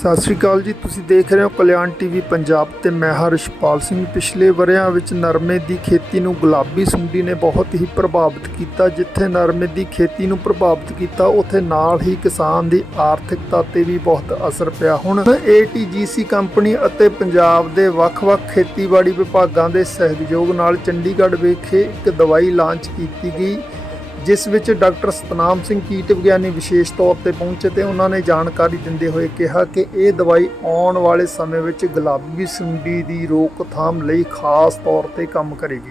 ਸਤਿ ਸ਼੍ਰੀ ਅਕਾਲ ਜੀ। ਤੁਸੀਂ ਦੇਖ ਰਹੇ ਹੋ ਕਲਿਆਣ ਟੀਵੀ ਪੰਜਾਬ ਤੇ ਮੈਂ ਹਾਂ ਰਿਸ਼ਪਾਲ ਸਿੰਘ। ਪਿਛਲੇ ਵਰ੍ਹਿਆਂ ਵਿੱਚ ਨਰਮੇ ਦੀ ਖੇਤੀ ਨੂੰ ਗੁਲਾਬੀ ਸੁੰਡੀ ਨੇ ਬਹੁਤ ਹੀ ਪ੍ਰਭਾਵਿਤ ਕੀਤਾ। ਜਿੱਥੇ ਨਰਮੇ ਦੀ ਖੇਤੀ ਨੂੰ ਪ੍ਰਭਾਵਿਤ ਕੀਤਾ, ਉੱਥੇ ਨਾਲ ਹੀ ਕਿਸਾਨ ਦੀ ਆਰਥਿਕਤਾ ਤੇ ਵੀ ਬਹੁਤ ਅਸਰ ਪਿਆ। ਹੁਣ ATGC ਕੰਪਨੀ ਅਤੇ ਪੰਜਾਬ ਦੇ ਵੱਖ-ਵੱਖ ਖੇਤੀਬਾੜੀ ਵਿਭਾਗਾਂ ਦੇ ਸਹਿਯੋਗ ਨਾਲ ਚੰਡੀਗੜ੍ਹ ਵਿਖੇ ਇੱਕ ਦਵਾਈ ਲਾਂਚ ਕੀਤੀ ਗਈ, ਜਿਸ ਵਿੱਚ ਡਾਕਟਰ ਸਤਨਾਮ ਸਿੰਘ ਕੀਟ ਵਿਗਿਆਨੀ ਵਿਸ਼ੇਸ਼ ਤੌਰ ਤੇ ਪਹੁੰਚੇ ਤੇ ਉਹਨਾਂ ਨੇ ਜਾਣਕਾਰੀ ਦਿੰਦੇ ਹੋਏ ਕਿਹਾ ਕਿ ਇਹ ਦਵਾਈ ਆਉਣ ਵਾਲੇ ਸਮੇਂ ਵਿੱਚ ਗੁਲਾਬੀ ਸੁੰਡੀ ਦੀ ਰੋਕਥਾਮ ਲਈ ਖਾਸ ਤੌਰ ਤੇ ਕੰਮ ਕਰੇਗੀ।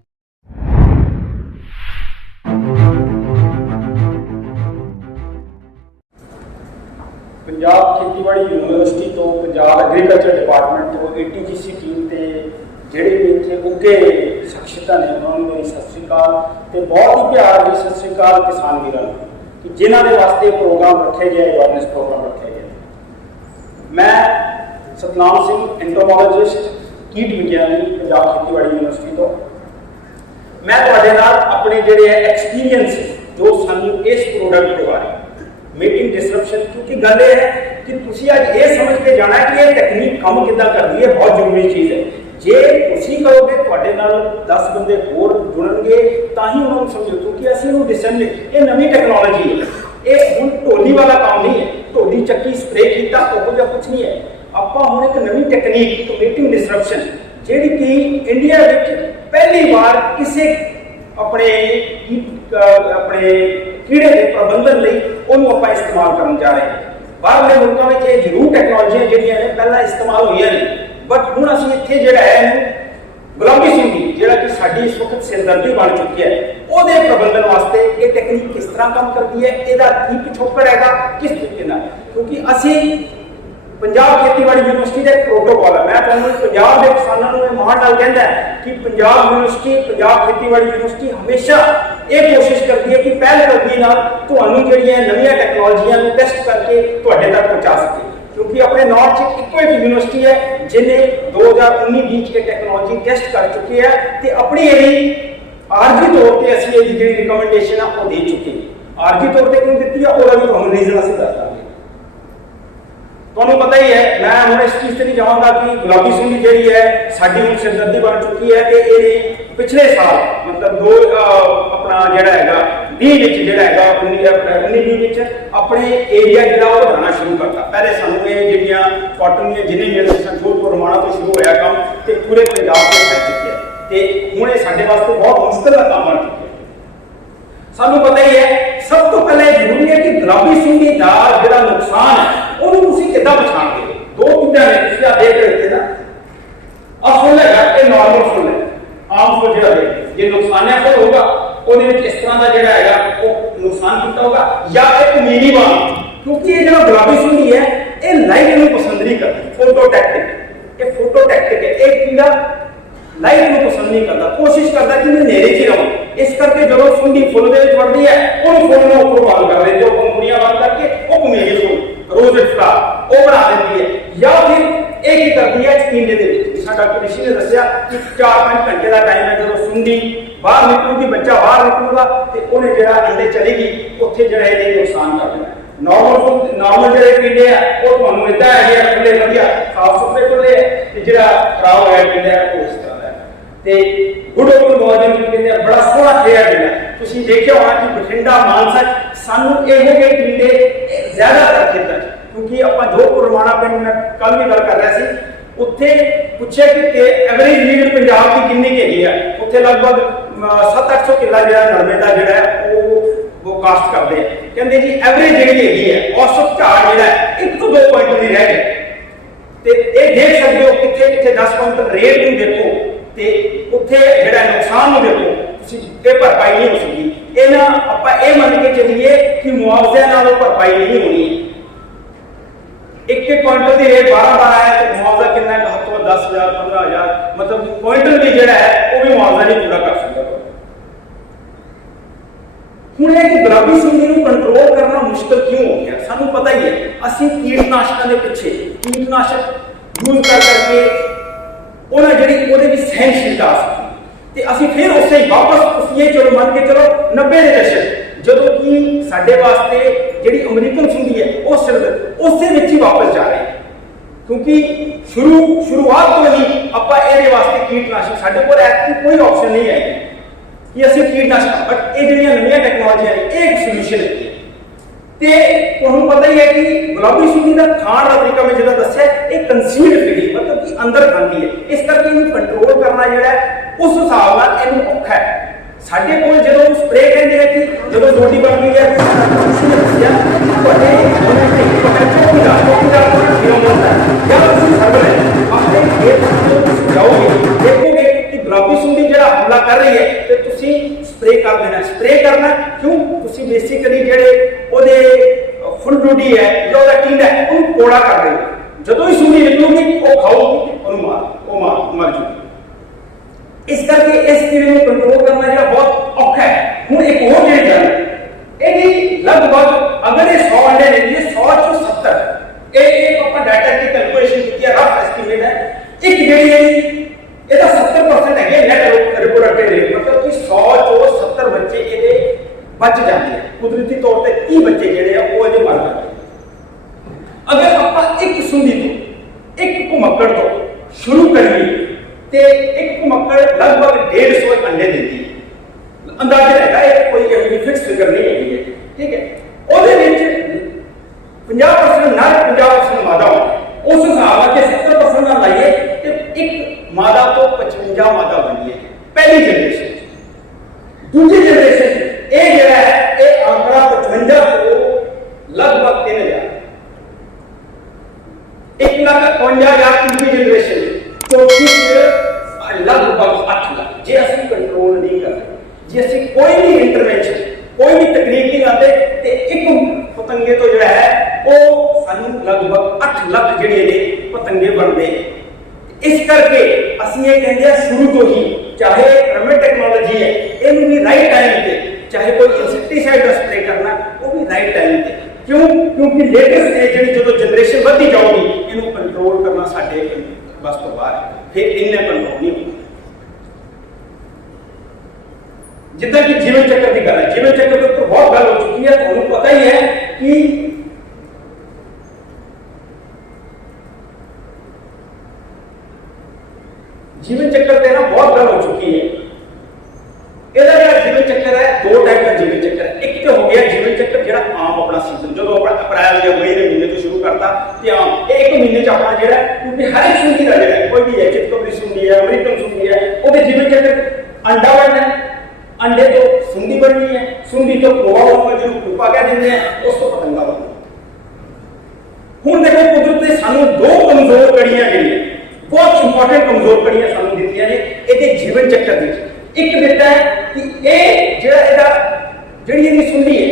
ਪੰਜਾਬ ਖੇਤੀਬਾੜੀ ਯੂਨੀਵਰਸਿਟੀ ਤੋਂ ਪੰਜਾਬ ਐਗਰੀਕਲਚਰ ਡਿਪਾਰਟਮੈਂਟ ਤੋਂ ATGC ਟੀਮ ਤੇ ਜਿਹੜੇ ਵੀ ਇੱਥੇ ਉੱਗੇ ਸ਼ਖਸੀਅਤਾਂ ਨੇ ਉਹਨਾਂ ਨੂੰ ਮੇਰੀ ਸਤਿ ਸ਼੍ਰੀ ਅਕਾਲ ਤੇ ਬਹੁਤ ਹੀ ਪਿਆਰ ਦੀ ਸਤਿ ਸ਼੍ਰੀ ਅਕਾਲ ਕਿਸਾਨ ਵੀਰਾਂ ਨੂੰ ਕਿ ਜਿਨ੍ਹਾਂ ਦੇ ਵਾਸਤੇ ਪ੍ਰੋਗਰਾਮ ਰੱਖੇ ਗਏ, ਅਵੇਅਰਨੈਸ ਪ੍ਰੋਗਰਾਮ ਰੱਖੇ ਗਏ। ਮੈਂ ਸਤਨਾਮ ਸਿੰਘ ਐਂਟੋਮੋਲੋਜਿਸਟ ਕੀਟ ਵਿਗਿਆਨੀ ਪੰਜਾਬ ਖੇਤੀਬਾੜੀ ਯੂਨੀਵਰਸਿਟੀ ਤੋਂ ਮੈਂ ਤੁਹਾਡੇ ਨਾਲ ਆਪਣੇ ਜਿਹੜੇ ਐਕਸਪੀਰੀਅੰਸ ਜੋ ਸਾਨੂੰ ਇਸ ਪ੍ਰੋਡਕਟ ਦੇ ਬਾਰੇ ਮੇਕਿੰਗ ਡਿਸਰਪਸ਼ਨ, ਕਿਉਂਕਿ ਗੱਲ ਇਹ ਹੈ ਕਿ ਤੁਸੀਂ ਅੱਜ ਇਹ ਸਮਝ ਕੇ ਜਾਣਾ ਕਿ ਇਹ ਟੈਕਨੀਕ ਕੰਮ ਕਿੱਦਾਂ ਕਰਦੀ ਹੈ, ਬਹੁਤ ਜ਼ਰੂਰੀ ਚੀਜ਼ ਹੈ। ਜੇ ਤੁਸੀਂ ਕਰੋਗੇ ਤੁਹਾਡੇ ਨਾਲ 10 ਬੰਦੇ ਹੋਰ ਜੁੜਨਗੇ ਤਾਂ ਹੀ ਉਹਨਾਂ ਨੂੰ ਸਮਝੋ, ਕਿਉਂਕਿ ਅਸੀਂ ਉਹਨੂੰ ਦੱਸਣ ਇਹ ਨਵੀਂ ਟੈਕਨੋਲੋਜੀ ਹੈ। ਇਹ ਹੁਣ ਢੋਲੀ ਵਾਲਾ ਕੰਮ ਨਹੀਂ ਹੈ, ਢੋਲੀ ਚੱਕੀ ਸਪਰੇ ਕੀਤਾ ਉਹ ਜਿਹਾ ਕੁਝ ਨਹੀਂ ਹੈ। ਆਪਾਂ ਹੁਣ ਇੱਕ ਨਵੀਂ ਟੈਕਨੀਕ ਮੇਕਿੰਗ ਡਿਸਰਪਸ਼ਨ, ਜਿਹੜੀ ਕਿ ਇੰਡੀਆ ਵਿੱਚ ਪਹਿਲੀ ਵਾਰ ਕਿਸੇ ਆਪਣੇ ਕੀੜੇ ਦੇ ਪ੍ਰਬੰਧਨ ਲਈ ਉਹਨੂੰ ਆਪਾਂ ਇਸਤੇਮਾਲ ਕਰਨ ਜਾ ਰਹੇ ਹਾਂ। ਬਾਹਰਲੇ ਮੁਲਕਾਂ ਵਿੱਚ ਇਹ ਜ਼ਰੂਰ ਟੈਕਨੋਲੋਜੀਆਂ ਜਿਹੜੀਆਂ ਨੇ ਪਹਿਲਾਂ ਇਸਤੇਮਾਲ ਹੋਈਆਂ ਨੇ, ਬਟ ਹੁਣ ਅਸੀਂ ਇੱਥੇ ਜਿਹੜਾ ਹੈ ਇਹਨੂੰ ਗੁਲਾਬੀ ਸੁੰਡੀ, ਜਿਹੜਾ ਕਿ ਸਾਡੀ ਇਸ ਵਕਤ ਸਿਰਦਰਦੀ ਬਣ ਚੁੱਕੀ ਹੈ, ਉਹਦੇ ਪ੍ਰਬੰਧਨ ਵਾਸਤੇ ਇਹ ਟੈਕਨੀਕ ਕਿਸ ਤਰ੍ਹਾਂ ਕੰਮ ਕਰਦੀ ਹੈ, ਇਹਦਾ ਕੀ ਪਿਛੋਕੜ ਹੈਗਾ, ਕਿਸ ਤਰੀਕੇ ਨਾਲ, ਕਿਉਂਕਿ ਅਸੀਂ ਪੰਜਾਬ ਖੇਤੀਬਾੜੀ ਯੂਨੀਵਰਸਿਟੀ ਦਾ ਇੱਕ ਪ੍ਰੋਟੋਕਾਲ ਹੈ। ਮੈਂ ਤੁਹਾਨੂੰ ਪੰਜਾਬ ਦੇ ਕਿਸਾਨਾਂ ਨੂੰ ਇਹ ਮਾਣ ਨਾਲ ਕਹਿੰਦਾ ਕਿ ਪੰਜਾਬ ਯੂਨੀਵਰਸਿਟੀ, ਪੰਜਾਬ ਖੇਤੀਬਾੜੀ ਯੂਨੀਵਰਸਿਟੀ ਹਮੇਸ਼ਾ ਇਹ ਕੋਸ਼ਿਸ਼ ਕਰਦੀ ਹੈ ਕਿ ਪਹਿਲ ਕਦਮੀ ਨਾਲ ਤੁਹਾਨੂੰ ਜਿਹੜੀਆਂ ਨਵੀਆਂ ਟੈਕਨੋਲੋਜੀਆਂ ਨੂੰ ਟੈਸਟ ਕਰਕੇ ਤੁਹਾਡੇ ਤੱਕ ਪਹੁੰਚਾ ਸਕੇ, ਕਿਉਂਕਿ ਆਪਣੇ ਨੌਰਥ 'ਚ ਇੱਕੋ ਇੱਕ ਯੂਨੀਵਰਸਿਟੀ ਹੈ ਜਿਹਨੇ 2019-20 'ਚ ਇਹ ਟੈਕਨੋਲੋਜੀ ਟੈਸਟ ਕਰ ਚੁੱਕੀ ਹੈ ਤੇ ਆਪਣੀ ਇਹਦੀ ਆਰਜੀ ਤੌਰ ਤੇ ਅਸੀਂ ਇਹਦੀ ਜਿਹੜੀ ਰਿਕਮੈਂਡੇਸ਼ਨ ਆ ਉਹ ਦੇ ਚੁੱਕੇ ਹਾਂ। ਆਰਜੀ ਤੌਰ ਤੇ ਕਿਉਂ ਦਿੱਤੀ ਆ ਉਹਦਾ ਵੀ ਤੁਹਾਨੂੰ ਰੀਜ਼ਨ ਅਸੀਂ ਦੱਸ ਦਾਂਗੇ। ਤੁਹਾਨੂੰ ਪਤਾ ਹੀ ਹੈ, ਮੈਂ ਹੁਣ ਇਸ ਚੀਜ਼ ਤੇ ਨਹੀਂ ਜਾਵਾਂਗਾ ਕਿ ਗੁਲਾਬੀ ਸੁੰਡੀ ਜਿਹੜੀ ਹੈ ਸਾਡੀ ਹੁਣ ਸਿਰਦਰਦੀ ਬਣ ਚੁੱਕੀ ਹੈ ਤੇ ਇਹ ਪਿਛਲੇ ਸਾਲ ਮਤਲਬ ਆਪਣਾ ਜਿਹੜਾ ਹੈਗਾ 20 ਵਿੱਚ ਜਿਹੜਾ ਹੈਗਾ 19-20 ਵਿੱਚ ਆਪਣੇ ਏਰੀਆ ਜਿਹੜਾ ਉਹ ਵਧਾਉਣਾ ਸ਼ੁਰੂ ਕਰਤਾ। ਪਹਿਲੇ ਸਾਨੂੰ ਇਹ ਜਿਹੜੀਆਂ ਕਾਟਨ ਦੀਆਂ ਜਿੰਨੇ ਮਿਲਸ ਸਨ ਜੋਧਪੁਰ ਰਮਾਣਾ ਤੋਂ ਸ਼ੁਰੂ ਹੋਇਆ ਕੰਮ ਤੇ ਪੂਰੇ ਪੰਜਾਬ ਤੋਂ ਫੈਲ ਚੁੱਕਿਆ ਤੇ ਹੁਣ ਇਹ ਸਾਡੇ ਵਾਸਤੇ ਬਹੁਤ ਮੁਸ਼ਕਲ ਦਾ ਕੰਮ ਬਣ ਚੁੱਕਿਆ। ਸਾਨੂੰ ਪਤਾ ਹੀ ਹੈ, ਸਭ ਤੋਂ ਪਹਿਲਾਂ ਇਹ ਜ਼ਰੂਰੀ ਹੈ ਕਿ ਗੁਲਾਬੀ ਸੁੰਡੀ ਦਾ ਜਿਹੜਾ ਨੁਕਸਾਨ ਹੈ ਉਹਨੂੰ ਤੁਸੀਂ ਕਿੱਦਾਂ ਪਛਾਣਦੇ। ਦੋ ਚੀਜ਼ਾਂ ਨੇ, ਤੁਸੀਂ ਆ ਦੇਖ ਰਹੇ ਹੋ ਨਾ, ਆਹ ਫੁੱਲ ਹੈਗਾ, ਇਹ ਨਾਰਮਲ ਫੁੱਲ ਹੈ, ਆਮ ਫੁੱਲ ਜਿਹੜਾ ਹੈ ਜੇ ਨੁਕਸਾਨਿਆ ਫੁੱਲ ਹੋਗਾ ਉਹਦੇ ਵਿੱਚ ਇਸ ਤਰ੍ਹਾਂ ਦਾ ਜਿਹੜਾ ਹੈਗਾ ਉਹ ਨੁਕਸਾਨ ਕੀਤਾ ਹੋਗਾ, ਜਾਂ ਇੱਕ ਮੀਨੀ ਬਾਮ, ਕਿਉਂਕਿ ਇਹ ਜਿਹੜਾ ਗੁਲਾਬੀ ਸੁੰਡੀ ਹੈ ਇਹ ਲਾਈਟ ਨੂੰ ਪਸੰਦ ਨਹੀਂ ਕਰਦੀ। ਫੋਟੋਟੈਕਟਿਕ, ਇਹ ਫੋਟੋਟੈਕਟਿਕ ਹੈ। ਇਹ ਕੀੜਾ ਲਾਈਟ ਨੂੰ ਪਸੰਦ ਨਹੀਂ ਕਰਦਾ, ਕੋਸ਼ਿਸ਼ ਕਰਦਾ ਕਿ ਮੈਂ ਹਨੇਰੇ 'ਚ ਰਹਾਂ। ਇਸ ਕਰਕੇ ਜਦੋਂ ਸੁੰਡੀ ਫੁੱਲ ਦੇ ਵਿੱਚ ਵੜਦੀ ਹੈ ਉਹਨੂੰ ਫੁੱਲ ਨੂੰ ਉੱਪਰ ਬੰਦ ਕਰ ਦਿੰਦੀ, ਉਹ ਪੰਖੁੜੀਆਂ ਬੰਦ ਕਰਕੇ ਉਹ ਕਮੇਰੀ ਫੁੱਲ ਰੋਜ਼ਟ ਫਲਾਵਰ ਉਹ ਬਣਾ ਦਿੰਦੀ ਹੈ। ਜਾਂ ਫਿਰ ਇਹ ਕੀ ਕਰਦੀ ਹੈ, ਕੀੜੇ ਦੇ ਵਿੱਚ, ਜਿਸ ਤਰ੍ਹਾਂ ਡਾਕਟਰ ਰਿਸ਼ੀ ਨੇ ਦੱਸਿਆ ਕਿ 4-5 ਘੰਟੇ ਦਾ ਟਾਈਮ ਹੈ, ਜਦੋਂ ਸੁੰਡੀ ਬਾਹਰ ਨਿਕਲੂਗੀ, ਬੱਚਾ ਬਾਹਰ ਨਿਕਲੂਗਾ ਤੇ ਉਹਨੇ ਜਿਹੜਾ ਅੰਡੇ ਚਲੇਗੀ, ਉੱਥੇ ਜਿਹੜਾ ਇਹ ਨੁਕਸਾਨ ਕਰ ਦੇਣਾ। ਨਾਰਮਲ ਜਿਹੜੇ ਕੀੜੇ ਆ ਉਹ ਤੁਹਾਨੂੰ ਇਦਾਂ ਹੈ ਖੁੱਲੇ ਵਧੀਆ ਸਾਫ ਸੁਥਰੇ ਖੁੱਲੇ, ਤੇ ਜਿਹੜਾ ਖਰਾਬ ਹੋਇਆ ਕੀੜਾ ਉਹ ਇਸ ਤਰ੍ਹਾਂ ਦਾ। ਤੇ ਗੁੱਡ ਓਪਨ ਮੋਰਨਿੰਗ ਕਹਿੰਦੇ ਆ, ਬੜਾ ਸੋਹਣਾ ਫੇਅਰ ਜਿਹੜਾ ਤੁਸੀਂ ਦੇਖਿਆ ਹੋਣਾ ਕਿ ਬਠਿੰਡਾ, ਮਾਨਸਾ ਸਾਨੂੰ ਇਹੋ ਜਿਹੇ ਕੀੜੇ ਜ਼ਿਆਦਾਤਰ ਖੇਤਰ, ਕਿਉਂਕਿ ਆਪਾਂ ਜੋ ਰਮਾਣਾ ਪਿੰਡ ਮੈਂ ਕੱਲ ਵੀ ਗੱਲ ਕਰ ਰਿਹਾ ਸੀ, ਉੱਥੇ ਪੁੱਛਿਆ ਕਿ ਐਵਰੇਜ ਲੀਡ ਪੰਜਾਬ ਦੀ ਕਿੰਨੀ ਹੈਗੀ ਆ, ਉੱਥੇ ਲਗਭਗ 700-800 ਕਿੱਲਾ ਜਿਹੜਾ ਨਰਮੇ ਦਾ ਜਿਹੜਾ ਹੈ ਉਹ ਕਾਸਟ ਕਰਦੇ ਆ। ਕਹਿੰਦੇ ਜੀ ਐਵਰੇਜ ਜਿਹੜੀ ਹੈਗੀ ਹੈ, ਔਸਤ ਝਾੜ ਜਿਹੜਾ 1 ਤੋਂ 2 ਕੁਇੰਟਲ ਦੀ ਰਹਿ ਗਈ। ਤੇ ਇਹ ਦੇਖ ਸਕਦੇ ਹੋ ਕਿੱਥੇ 10 ਕੁਇੰਟਲ ਰੇਟ ਨੂੰ ਦੇਖੋ ਤੇ ਉੱਥੇ ਜਿਹੜਾ ਨੁਕਸਾਨ ਨੂੰ ਦੇਖੋ, ਤੁਸੀਂ ਇਹ ਭਰਪਾਈ ਨਹੀਂ ਹੋ ਸਕਦੀ। ਇਹਨਾਂ ਆਪਾਂ ਇਹ ਮੰਨ ਕੇ ਚੱਲੀਏ ਕਿ ਮੁਆਵਜ਼ੇ ਨਾਲ ਉਹ ਭਰਪਾਈ ਨਹੀਂ ਹੋਣੀ ਹੈ। 1 ਕੁਇੰਟਲ ਦੀ ਰੇਟ 12 ਹੈ ਤੇ ਮੁਆਵਜ਼ਾ ਕਿੰਨਾ ਹੈ, ਹੱਥੋਂ 10,000 15,000, ਮਤਲਬ ਕੁਇੰਟਲ ਵੀ ਜਿਹੜਾ ਹੈ ਉਹ ਵੀ ਮੁਆਵਜ਼ਾ ਨਹੀਂ ਪੂਰਾ ਕਰ ਸਕਦਾ। ਹੁਣ ਇਹ ਕਿ ਗੁਲਾਬੀ ਸੁੰਡੀ ਨੂੰ ਕੰਟਰੋਲ ਕਰਨਾ ਮੁਸ਼ਕਲ ਕਿਉਂ ਹੋ ਗਿਆ? ਸਾਨੂੰ ਪਤਾ ਹੀ ਹੈ, ਅਸੀਂ ਕੀਟਨਾਸ਼ਕਾਂ ਦੇ ਪਿੱਛੇ ਕੀਟਨਾਸ਼ਕ ਯੂਜ਼ ਕਰਕੇ ਉਹਨਾਂ ਜਿਹੜੀ ਉਹਦੇ ਵਿੱਚ ਸਹਿਣਸ਼ੀਲਤਾ ਆ ਸਕੀ ਤੇ ਅਸੀਂ ਫਿਰ ਉਸੇ ਹੀ ਵਾਪਸ ਤੁਸੀਂ ਇਹ ਚਲੋ ਮੰਨ ਕੇ ਚਲੋ 90 ਦੇ ਦਸ਼ਕ ਜਦੋਂ ਕਿ ਸਾਡੇ ਵਾਸਤੇ ਜਿਹੜੀ ਅਮਰੀਕਨ ਸੁੰਡੀ ਹੈ ਉਹ ਸਿਰਫ ਉਸੇ ਵਿੱਚ ਹੀ ਵਾਪਸ ਜਾ ਰਹੀ ਹੈ। क्योंकि शुरुआत तो ही ਆਪਾਂ ਇਹਦੇ ਵਾਸਤੇ ਕੀਟਨਾਸ਼ਕ ਸਾਡੇ ਕੋਲ ਐਕਟਿਵ ਕੋਈ ਆਪਸ਼ਨ ਨਹੀਂ ਹੈ ਕਿ ਅਸੀਂ ਕੀਟਨਾਸ਼ਕ ਬਟ ਇਹ ਜਿਹੜੀਆਂ ਨਵੀਆਂ ਟੈਕਨੋਲੋਜੀਆਂ ਨੇ ਇਹ ਇੱਕ ਸੋਲੂਸ਼ਨ ਹੈ ਤੇ ਤੁਹਾਨੂੰ ਪਤਾ ਹੀ ਹੈ ਕਿ ਗੁਲਾਬੀ ਸੁੰਡੀ ਦਾ ਖਾਣ ਦਾ ਤਰੀਕਾ ਮੈਂ ਜਿਹੜਾ ਦੱਸਿਆ ਇਹ ਕੰਸੀਲਡ ਫੀਡਿੰਗ ਮਤਲਬ ਕਿ ਅੰਦਰ ਖਾਂਦੀ ਹੈ ਇਸ ਕਰਕੇ ਇਹਨੂੰ ਕੰਟਰੋਲ ਕਰਨਾ ਜਿਹੜਾ ਉਸ ਹਿਸਾਬ ਨਾਲ ਇਹਨੂੰ ਔਖਾ ਹੈ ਸਾਡੇ ਕੋਲ ਜਦੋਂ ਸਪਰੇ ਕਹਿੰਦੇ ਆ ਕਿ ਜਦੋਂ ਰੋਟੀ ਬਣ ਗਈ ਹੈ ਤੁਸੀਂ ਦੱਸਿਆ ਤੁਹਾਡੇ देखोगे कि गुलाबी सुंडी ਜਿਹੜਾ ਹਮਲਾ ਕਰ ਰਹੀ ਹੈ ਤੇ ਤੁਸੀਂ ਸਪਰੇ ਕਰ ਦੇਣਾ ਸਪਰੇ ਕਰਨਾ ਕਿਉਂ ਤੁਸੀਂ ਬੇਸਿਕਲੀ ਜਿਹੜੇ ਉਹਦੇ ਫੁੱਲਬੂਡੀ ਹੈ ਜੋ ਉਹਦਾ ਟਿੰਡਾ ਹੈ ਉਹਨੂੰ ਕੋੜਾ ਕਰ ਦੇਣਾ ਜਦੋਂ ਹੀ ਸੁੰਡੀ ਨਿਕਲੂਗੀ ਉਹ ਖਾਊਗੀ ਉਹਨੂੰ ਮਰ ਜੂਗੀ ਇਸ ਕਰਕੇ ਇਸ ਕੀੜੇ ਨੂੰ ਕੰਟਰੋਲ ਕਰਨਾ ਜਿਹੜਾ ਬਹੁਤ ਔਖਾ ਹੈ ਹੁਣ ਇੱਕ ਹੋਰ ਜਿਹੜੀ ਗੱਲ ਇਹਦੀ ਲਗਭਗ ਅਗਰ ਇਹ 100 ਅੰਡੇ ਨੇ ਇਹ 100 ਚੋਂ 70 ਇਹ ਆਪਾਂ ਡਾਟਾ ਦੀ ਕੈਲਕੂਲੇਸ਼ਨ ਕੀਤੀ ਹੈ ਰਫ ਐਸਟੀਮੇਟ ਹੈ ਇੱਕ ਜਿਹੜੀ ਹੈ ਇਹਦਾ 70% ਹੈਗੇ ਨੈਟ ਰਿਪੋਰਟਡ ਰੇਟ ਮਤਲਬ ਕਿ 100 ਚੋਂ 70 ਬੱਚੇ ਇਹਦੇ ਬਚ ਜਾਂਦੇ ਆ ਕੁਦਰਤੀ ਤੌਰ ਤੇ 30 ਬੱਚੇ ਜਿਹੜੇ ਆ ਉਹ ਇਹਦੇ ਮਰ ਜਾਂਦੇ ਅਗਰ ਆਪਾਂ ਇੱਕ ਸੁੰਡੀ ਤੋਂ ਇੱਕ ਘੁਮੱਕੜ ਤੋਂ ਸ਼ੁਰੂ ਕਰੀਏ ਤੇ ਇੱਕ ਘੁਮੱਕੜ ਲਗਭਗ 150 ਅੰਡੇ ਦਿੰਦੀ ਹੈ ਅੰਦਾਜ਼ਾ ਹੈਗਾ ਇਹ ਕੋਈ ਐਵੇਂ ਫਿਕਸ ਫਿਗਰ ਨਹੀਂ ਹੈਗੀ ਹੈ ਠੀਕ ਹੈ ਉਹਦੇ ਵਿੱਚ 50% ਨਰ 50% ਮਾਦਾ ਉਸ ਹਿਸਾਬ ਨਾਲ ਜੇ 70% ਨਾਲ ਲਾਈਏ ਤੇ ਇੱਕ ਮਾਦਾ ਤੋਂ 55 ਮਾਦਾ ਬਣਦੀ ਹੈ ਪਹਿਲੀ ਜਨਰੇਸ਼ਨ ਦੂਜੀ ਜਨਰੇਸ਼ਨ ਇਹ ਜਿਹੜਾ ਹੈ ਇਹ ਆਂਕੜਾ 55 ਤੋਂ ਲਗਭਗ 3000 1,51,000 ਤੀਜੀ ਜਨਰੇਸ਼ਨ ਚੌਥੀ ਲਗਭਗ 8 ਲੱਖ ਜੇ ਅਸੀਂ ਕੰਟਰੋਲ ਨਹੀਂ ਕਰਦੇ ਜੇ ਅਸੀਂ ਕੋਈ ਵੀ ਇੰਟਰਵੈਂਸ਼ਨ ਕੋਈ ਵੀ ਤਕਨੀਕ ਨਹੀਂ ਲਾਉਂਦੇ ਤੇ ਇੱਕ ਪਤੰਗੇ ਤੋਂ ਜਿਹੜਾ ਹੈ ਉਹ ਸਾਨੂੰ ਲਗਭਗ 8 ਲੱਖ ਜਿਹੜੇ ਨੇ ਪਤੰਗੇ ਬਣਦੇ ਇਸ ਕਰਕੇ ਅਸੀਂ ਇਹ ਕਹਿੰਦੇ ਆ ਸ਼ੁਰੂ ਤੋਂ ਹੀ ਚਾਹੇ ਰਮੇ ਟੈਕਨੋਲੋਜੀ ਹੈ ਇਹਨੂੰ ਵੀ ਰਾਈਟ ਟਾਈਮ ਤੇ ਚਾਹੇ ਕੋਈ ਇਨਸੈਕਟੀਸਾਈਡ ਦਾ ਸਪਰੇ ਕਰਨਾ ਉਹ ਵੀ ਰਾਈਟ ਟਾਈਮ ਤੇ ਕਿਉਂਕਿ ਲੇਟੈਸਟ ਜਿਹੜੀ ਜਦੋਂ ਜਨਰੇਸ਼ਨ ਵਧਦੀ ਜਾਊਗੀ ਇਹਨੂੰ ਕੰਟਰੋਲ ਕਰਨਾ ਸਾਡੇ ਬਸ ਤੋਂ ਬਾਹਰ ਫਿਰ ਇੰਨਾ ਕੰਟਰੋਲ ਨਹੀਂ ਹੋਊਗਾ ਜਿੱਦਾਂ ਕਿ ਜੀਵਨ ਚੱਕਰ ਦੀ ਗੱਲ ਹੈ ਜੀਵਨ ਚੱਕਰ ਦੇ ਉੱਪਰ ਬਹੁਤ ਗੱਲ ਹੋ ਚੁੱਕੀ ਹੈ ਤੁਹਾਨੂੰ ਪਤਾ ਹੀ ਹੈ ਕਿ ਜੀਵਨ ਚੱਕਰ ਤੇ ਨਾ ਬਹੁਤ ਗੱਲ ਹੋ ਚੁੱਕੀ ਹੈ ਇਹਦਾ ਜਿਹੜਾ ਜੀਵਨ ਚੱਕਰ ਹੈ ਦੋ ਟਾਈਪ ਦਾ ਜੀਵਨ ਚੱਕਰ ਹੈ ਇੱਕ ਤਾਂ ਹੋ ਗਿਆ ਜੀਵਨ ਚੱਕਰ ਜਿਹੜਾ ਆਮ ਆਪਣਾ ਸੀਜ਼ਨ ਜਦੋਂ ਆਪਣਾ ਅਪ੍ਰੈਲ ਜਾਂ ਮਈ ਦੇ ਮਹੀਨੇ ਤੋਂ ਸ਼ੁਰੂ ਕਰਤਾ ਤੇ ਆਮ ਇਹ ਇੱਕ ਮਹੀਨੇ ਚ ਆਪਣਾ ਜਿਹੜਾ ਕਿਉਂਕਿ ਹਰ ਇੱਕ ਸੁੰਡੀ ਦਾ ਜਿਹੜਾ ਕੋਈ ਵੀ ਹੈ ਚਿਤਕਬਰੀ ਸੁੰਡੀ ਹੈ ਅਮਰੀਕਨ ਸੁੰਡੀ ਹੈ ਉਹਦੇ ਜੀਵਨ ਚੱਕਰ ਅੰਡਾ ਬਣਨਾ अंडे तो सुंडी बननी है सुंडी तो कोवा बनना जो पुपा क्या देते हैं उस तो पतंगा बनना हुण देखो कुदरत ने सानू दो कमजोर कड़ियां दी बहुत इंपॉर्टेंट कमजोर कड़ियां सानू दित्तियां ने ਇਹਦੇ ਜੀਵਨ ਚੱਕਰ ਵਿੱਚ ਇੱਕ ਦਿੱਤਾ ਹੈ ਕਿ ਇਹ ਜਿਹੜਾ ਇਹਦਾ ਜਿਹੜੀ ਇਹਦੀ ਸੁੰਡੀ ਹੈ